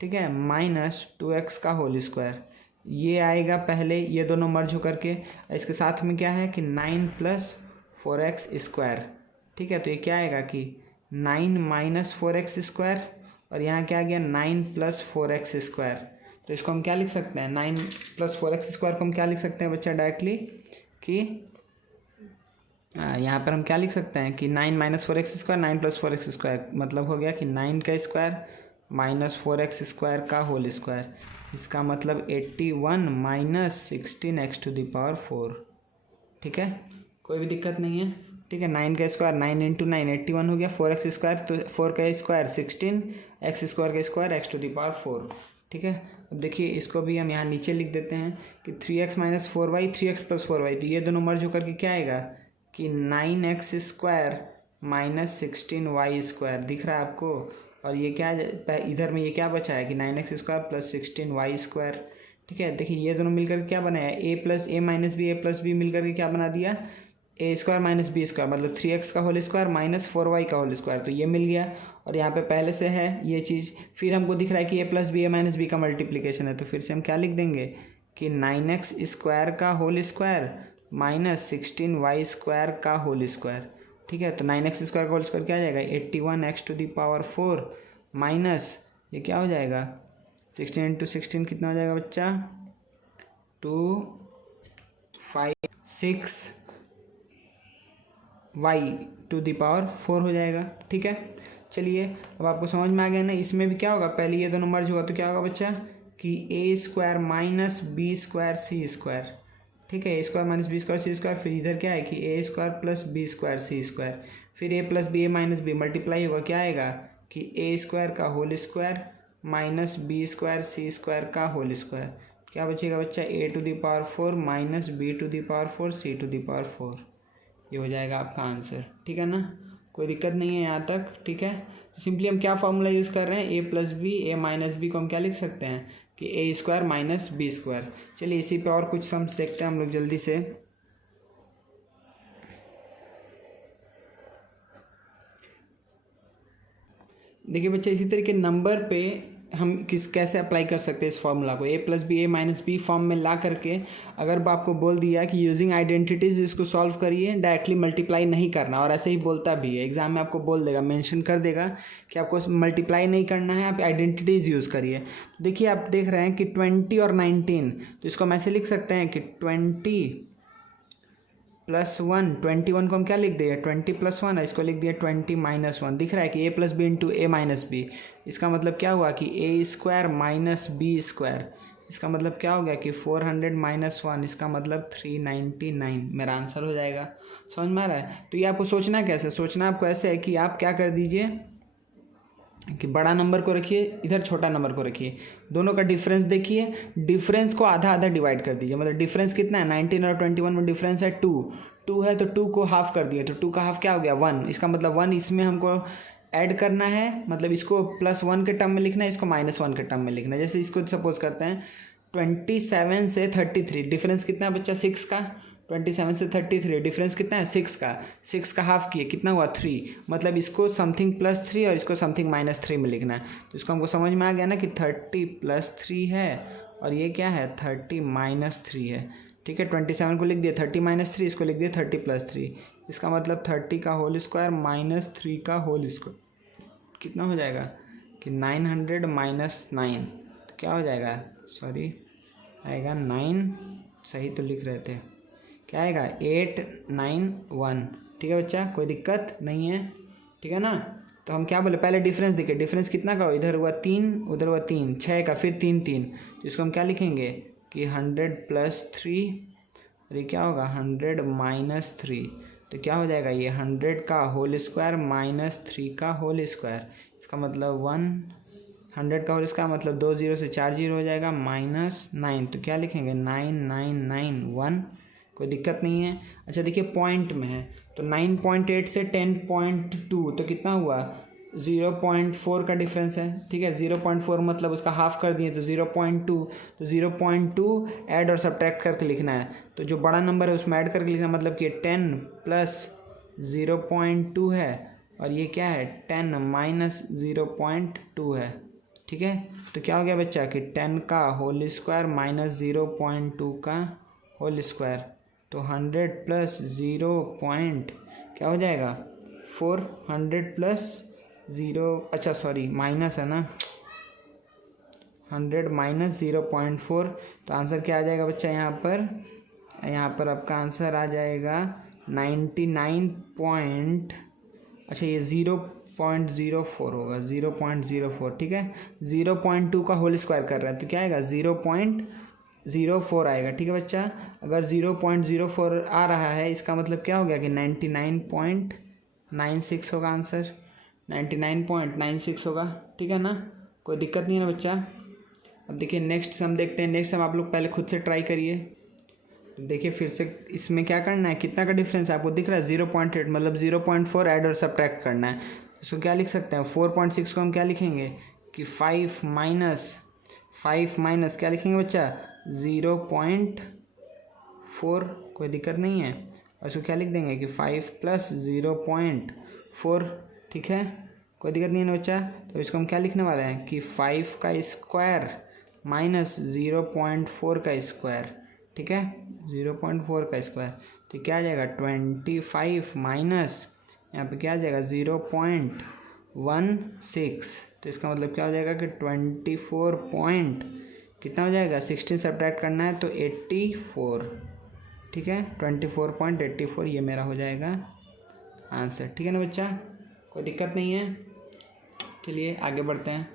ठीक है, माइनस 2x का होल स्क्वायर। ये आएगा पहले, ये दोनों मर्ज होकर के, इसके साथ में क्या है कि 9 + 4x स्क्वायर, ठीक है। तो ये क्या आएगा कि 9 - 4x स्क्वायर, और यहाँ क्या आ गया 9 + 4x स्क्वायर। तो इसको हम क्या लिख सकते हैं, 9 + 4x स्क्वायर को हम क्या लिख सकते हैं बच्चा डायरेक्टली कि यहाँ पर हम क्या लिख सकते हैं कि 9 - 4x स्क्वायर 9 + 4x स्क्वायर, मतलब हो गया कि 9 का स्क्वायर माइनस 4x स्क्वायर का होल स्क्वायर। इसका मतलब 81 - 16x⁴, ठीक है। कोई भी दिक्कत नहीं है, ठीक है। 9 का स्क्वायर 9 × 9 81 हो गया, 4x स्क्वायर तो 4 का स्क्वायर 16, x स्क्वायर का स्क्वायर x⁴, ठीक है। अब देखिए इसको भी हम यहाँ नीचे लिख देते हैं कि 3x - 4y 3x + 4y, तो ये दोनों मर्ज होकर के क्या आएगा कि 9x square minus 16y square, दिख रहा है आपको। और ये क्या इधर में ये क्या बचा है कि 9x square plus 16y square, ठीक है। देखिए ये दोनों मिलकर क्या बनाया a plus a minus b a plus b मिलकर के क्या बना दिया a square minus B square, मतलब 3x का होल स्क्वायर माइनस 4y का होल स्क्वायर। तो ये मिल गया, और यहाँ पे पहले से है ये चीज़। फिर हमको दिख रहा है कि a plus B A minus B का मल्टीप्लीकेशन है, तो फिर से हम क्या लिख देंगे कि 9x स्क्वायर का whole square minus 16y square का होल स्क्वायर, ठीक है। तो 9x स्क्वायर का होल स्क्वायर क्या आ जाएगा 81x⁴ माइनस ये क्या हो जाएगा 16 × 16 कितना हो जाएगा बच्चा 256y⁴ हो जाएगा, ठीक है। चलिए अब आपको समझ में आ गया ना। इसमें भी क्या होगा, पहले ये दोनों मर्ज होगा तो क्या होगा बच्चा कि a square minus B square C square, ठीक है। a square minus B square C square, फिर इधर क्या है कि a square plus B square C square, फिर a plus B A minus B multiply होगा, क्या आएगा कि a स्क्वायर का whole square minus B square C square का होल स्क्वायर। क्या बचेगा बच्चा a⁴ माइनस b⁴ c⁴, ये हो जाएगा आपका आंसर, ठीक है ना। कोई दिक्कत नहीं है यहाँ तक, ठीक है। तो सिंपली हम क्या फॉर्मूला यूज़ कर रहे हैं a plus B A minus b को हम क्या लिख सकते हैं कि ए स्क्वायर माइनस बी स्क्वायर। चलिए इसी पे और कुछ सम्स देखते हैं हम लोग जल्दी से। देखिए बच्चे इसी तरीके नंबर पे हम कैसे अप्लाई कर सकते हैं इस फॉर्मूला को, a plus B A minus b form में ला करके। अगर आपको बोल दिया कि यूजिंग आइडेंटिटीज इसको सॉल्व करिए, डायरेक्टली मल्टीप्लाई नहीं करना, और ऐसे ही बोलता भी है एग्जाम में, आपको बोल देगा मेंशन कर देगा कि आपको मल्टीप्लाई नहीं करना है, आप आइडेंटिटीज़ यूज़ करिए। तो देखिए आप देख रहे हैं कि 20 और 19, तो इसको हम ऐसे लिख सकते हैं कि 20 +1, 21 को हम क्या लिख दिए 20 + 1, इसको लिख दिया 20 - 1। दिख रहा है कि a + b × a - b। इसका मतलब क्या हुआ कि a² - b²। इसका मतलब क्या हो गया कि 400 - 1, इसका मतलब 399 मेरा आंसर हो जाएगा। समझ में आ रहा है? तो ये आपको सोचना कैसे, सोचना आपको ऐसे है कि आप क्या कर दीजिए कि बड़ा नंबर को रखिए, इधर छोटा नंबर को रखिए, दोनों का डिफरेंस देखिए, डिफरेंस को आधा आधा डिवाइड कर दीजिए। मतलब डिफरेंस कितना है 19 और 21 में डिफरेंस है 2 है, तो 2 को हाफ कर दिए, तो 2 का हाफ क्या हो गया 1। इसका मतलब 1 इसमें हमको ऐड करना है, मतलब इसको +1 के टर्म में लिखना है, इसको -1 के टर्म में लिखना है। जैसे इसको सपोज करते हैं 27 से 33, डिफरेंस कितना है बच्चा 6 का। 27 से 33 डिफरेंस कितना है 6 का। 6 का हाफ किए कितना हुआ 3, मतलब इसको समथिंग +3 और इसको समथिंग -3 में लिखना है। तो इसको हमको समझ में आ गया ना कि 30 + 3 है और ये क्या है 30 - 3 है। ठीक है, 27 को लिख दिया 30 - 3, इसको लिख दिया 30 + 3। इसका मतलब 30 का होल स्क्वायर -3 का होल स्क्वायर कितना हो जाएगा कि 900 - 9, तो क्या हो जाएगा, सॉरी आएगा 9, सही तो लिख रहे थे, क्या आएगा 891। ठीक है बच्चा, कोई दिक्कत नहीं है, ठीक है ना। तो हम क्या बोले पहले डिफरेंस देखें, डिफरेंस कितना का हो, इधर हुआ 3 उधर हुआ 3, 6 का, फिर 3 3, तो इसको हम क्या लिखेंगे कि 100 + 3, और ये क्या होगा 100 - 3, तो क्या हो जाएगा ये 100 का होल स्क्वायर -3 का होल स्क्वायर। इसका मतलब 100 का होल स्क्वायर मतलब 2 0 से 4 0 हो जाएगा -9, तो क्या लिखेंगे 9991। कोई दिक्कत नहीं है। अच्छा देखिए पॉइंट में है तो 9.8 से 10.2, तो कितना हुआ 0.4 का डिफरेंस है। ठीक है, 0.4 मतलब उसका हाफ कर दिए तो 0.2, तो 0.2 ऐड और सब्ट्रैक्ट करके लिखना है। तो जो बड़ा नंबर है उसमें ऐड करके लिखना, मतलब कि 10 + 0.2 है और ये क्या है 10 - 0.2 है। ठीक है, तो क्या हो गया बच्चा कि 10 का होल स्क्वायर -0.2 का होल स्क्वायर, तो 100 + 0 पॉइंट क्या हो जाएगा 400 + 0, अच्छा सॉरी माइनस है ना, 100 - 0.4, तो आंसर क्या आ जाएगा बच्चा यहाँ पर आपका आंसर आ जाएगा 99 पॉइंट, अच्छा ये 0.04 होगा 0.04। ठीक है, 0.2 का होल स्क्वायर कर रहा है तो क्या आएगा 0.04 आएगा। ठीक है बच्चा, अगर 0.04 आ रहा है इसका मतलब क्या हो गया कि 99.96 होगा आंसर, 99.96 होगा। ठीक है ना, कोई दिक्कत नहीं है ना बच्चा। अब देखिए नेक्स्ट सम देखते हैं। नेक्स्ट सम आप लोग पहले खुद से ट्राई करिए। देखिए फिर से इसमें क्या करना है, कितना का डिफरेंस है आपको दिख रहा है 0.8, मतलब 0.4 ऐड और सब्ट्रैक्ट करना है। इसको क्या लिख सकते हैं 4.6 को हम क्या लिखेंगे कि 5 माइनस क्या लिखेंगे बच्चा 0.4, कोई दिक्कत नहीं है। और इसको क्या लिख देंगे कि 5 + 0.4। ठीक है, कोई दिक्कत नहीं है ना बच्चा। तो इसको हम क्या लिखने वाले हैं कि 5 का स्क्वायर -0.4 का स्क्वायर। ठीक है, 0.4 का स्क्वायर, तो क्या आ जाएगा 25 माइनस यहाँ पे क्या आ जाएगा 0.16, तो इसका मतलब क्या हो जाएगा कि 24 पॉइंट कितना हो जाएगा 16 सब्ट्रैक्ट करना है तो 84। ठीक है, 24.84 ये मेरा हो जाएगा आंसर। ठीक है ना बच्चा, कोई दिक्कत नहीं है। चलिए आगे बढ़ते हैं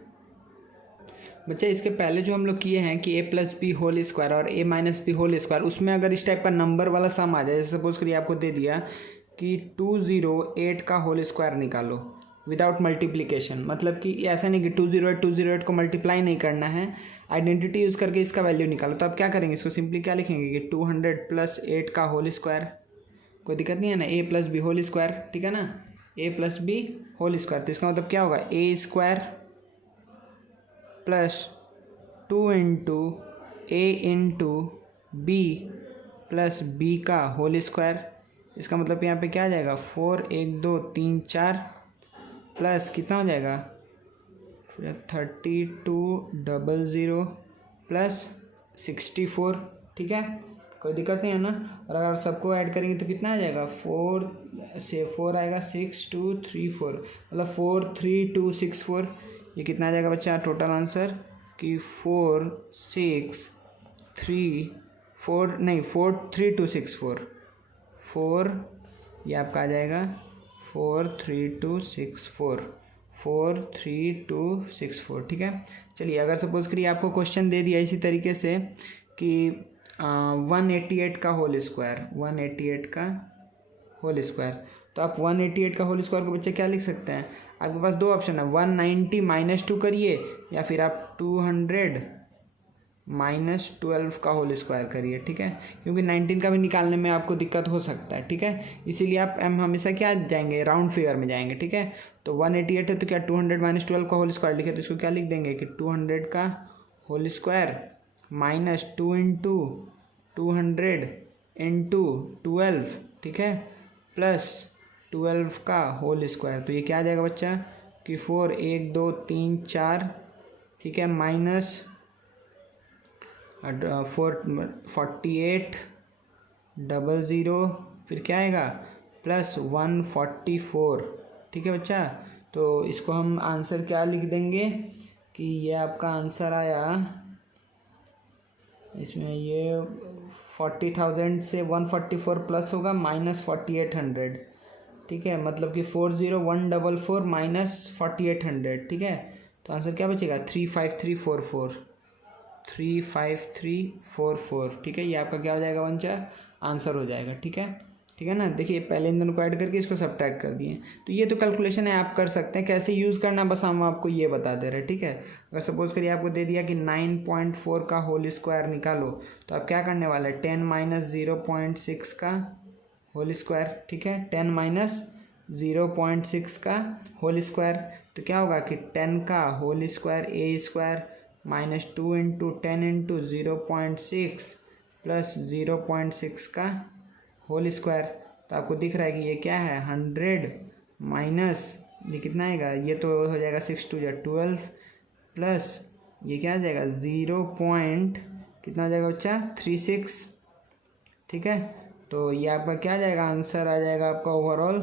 बच्चा। इसके पहले जो हम लोग किए हैं कि a + b होल स्क्वायर और a - b होल स्क्वायर, उसमें अगर इस टाइप का नंबर वाला सम आ जाए, जैसे सपोज करिए आपको दे दिया कि 208 का होल स्क्वायर निकालो विदाउट मल्टीप्लिकेशन, मतलब कि ऐसा नहीं कि 208 को मल्टीप्लाई नहीं करना है, आइडेंटिटी यूज़ करके इसका वैल्यू निकालो। तो आप क्या करेंगे, इसको सिंपली क्या लिखेंगे कि 200 + 8 का होल स्क्वायर। कोई दिक्कत नहीं है ना, a + b होल स्क्वायर। ठीक है ना, a + b होल स्क्वायर, तो इसका मतलब क्या होगा a² + 2 × a × b + b का होल स्क्वायर। इसका मतलब यहाँ पे क्या आ जाएगा 4 1 2 3 4 प्लस कितना हो जाएगा 3200 + 64। ठीक है, कोई दिक्कत नहीं है ना। और अगर सबको ऐड करेंगे तो कितना आ जाएगा 4 से 4 आएगा 6234, मतलब 43264। ये कितना आ जाएगा बच्चा टोटल आंसर कि 43264 4, ये आपका आ जाएगा 43264, ठीक है। चलिए अगर सपोज करिए आपको क्वेश्चन दे दिया इसी तरीके से कि 188 का होल स्क्वायर, 188 का होल स्क्वायर, तो आप 188 का होल स्क्वायर को बच्चे क्या लिख सकते हैं, आपके पास दो ऑप्शन है, 190 -2 करिए या फिर आप 200 -12 का होल स्क्वायर करिए, ठीक है, क्योंकि 19 का भी निकालने में आपको दिक्कत हो सकता है, ठीक है, इसीलिए आप हमेशा क्या जाएंगे, राउंड फिगर में जाएंगे, ठीक है। तो 188 है तो क्या 200 -12 का होल स्क्वायर लिखे, तो इसको क्या लिख देंगे कि 200 का होल स्क्वायर -2 × 200 × 12, ठीक है, प्लस 12 का होल स्क्वायर, तो ये क्या आ जाएगा बच्चा कि 4 1 2 3 4, ठीक है, माइनस 48 00, फिर क्या आएगा प्लस 144, ठीक है बच्चा। तो इसको हम आंसर क्या लिख देंगे कि ये आपका आंसर आया, इसमें ये 40,000 से 144 प्लस होगा -4800, ठीक है, मतलब कि 40144 -4800, ठीक है। तो आंसर क्या बचेगा 35344, ठीक है, ये आपका क्या हो जाएगा बच्चा, आंसर हो जाएगा, ठीक है ना। देखिए पहले इन दोनों को ऐड करके इसको सब्ट्रैक्ट कर दिए, तो ये तो कैलकुलेशन है, आप कर सकते हैं, कैसे यूज़ करना बस हम आपको ये बता दे रहे हैं, ठीक है। अगर सपोज करिए आपको दे दिया कि 9.4 का होल स्क्वायर निकालो, तो आप क्या करने वाले, 10 - 0.6 का होल स्क्वायर, ठीक है, 10 - 0.6 का होल स्क्वायर, तो क्या होगा कि 10 का whole square a square -2 × 10 × 0.6 plus 0.6 का होल स्क्वायर, तो आपको दिख रहा है कि ये क्या है 100 माइनस ये कितना आएगा, ये तो हो जाएगा 6 × 2 = 12 प्लस ये क्या आ जाएगा 0. कितना आ जाएगा बच्चा 36, ठीक है। तो ये आपका क्या आ जाएगा, आंसर आ जाएगा आपका ओवरऑल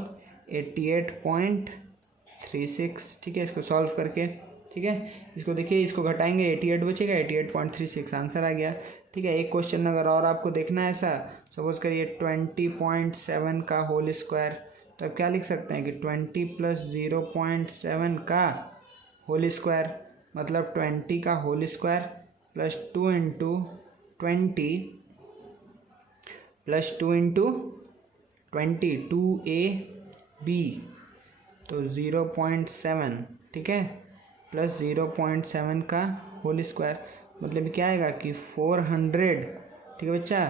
88.36, ठीक है, इसको सॉल्व करके, ठीक है, इसको देखिए, इसको घटाएंगे 88 बचेगा, 88.36 आंसर आ गया, ठीक है। एक क्वेश्चन अगर और आपको देखना है ऐसा, सपोज करिए 20.7 का होल स्क्वायर, तो आप क्या लिख सकते हैं कि 20 + 0.7 का होल स्क्वायर, मतलब 20 का whole square plus 2 × 20 plus 2 × 20 2ab, तो 0.7, ठीक है, प्लस 0.7 का होल स्क्वायर, मतलब क्या आएगा कि 400, ठीक है बच्चा,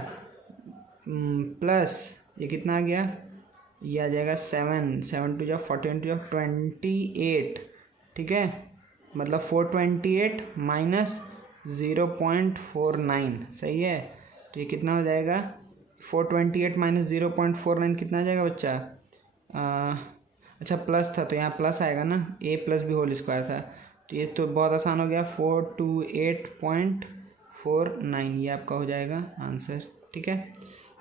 प्लस ये कितना आ गया, ये आ जाएगा 7 7 × 2 = 40 × 28, ठीक है, मतलब 428 - 0.49, सही है। तो ये कितना हो जाएगा 428 - 0.49 कितना आ जाएगा बच्चा, अच्छा प्लस था तो यहाँ प्लस आएगा ना, a + b होल स्क्वायर था, तो ये तो बहुत आसान हो गया 428.49, ये आपका हो जाएगा आंसर, ठीक है।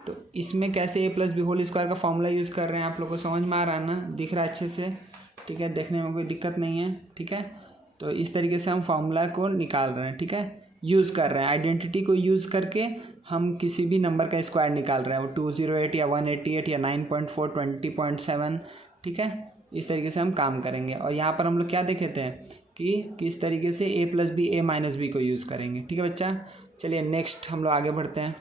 तो इसमें कैसे a + b होल स्क्वायर का फॉर्मूला यूज़ कर रहे हैं, आप लोग को समझ में आ रहा है ना, दिख रहा है अच्छे से, ठीक है, देखने में कोई दिक्कत नहीं है, ठीक है। तो इस तरीके से हम फार्मूला को निकाल रहे हैं, ठीक है, यूज़ कर रहे हैं, आइडेंटिटी को यूज़ करके हम किसी भी नंबर का स्क्वायर निकाल रहे हैं, वो 208 या 188 या 9.4 20.7, ठीक है, इस तरीके से हम काम करेंगे। और यहाँ पर हम लोग क्या देखे थे कि किस तरीके से a + b a - b को यूज़ करेंगे, ठीक है बच्चा। चलिए नेक्स्ट हम लोग आगे बढ़ते हैं।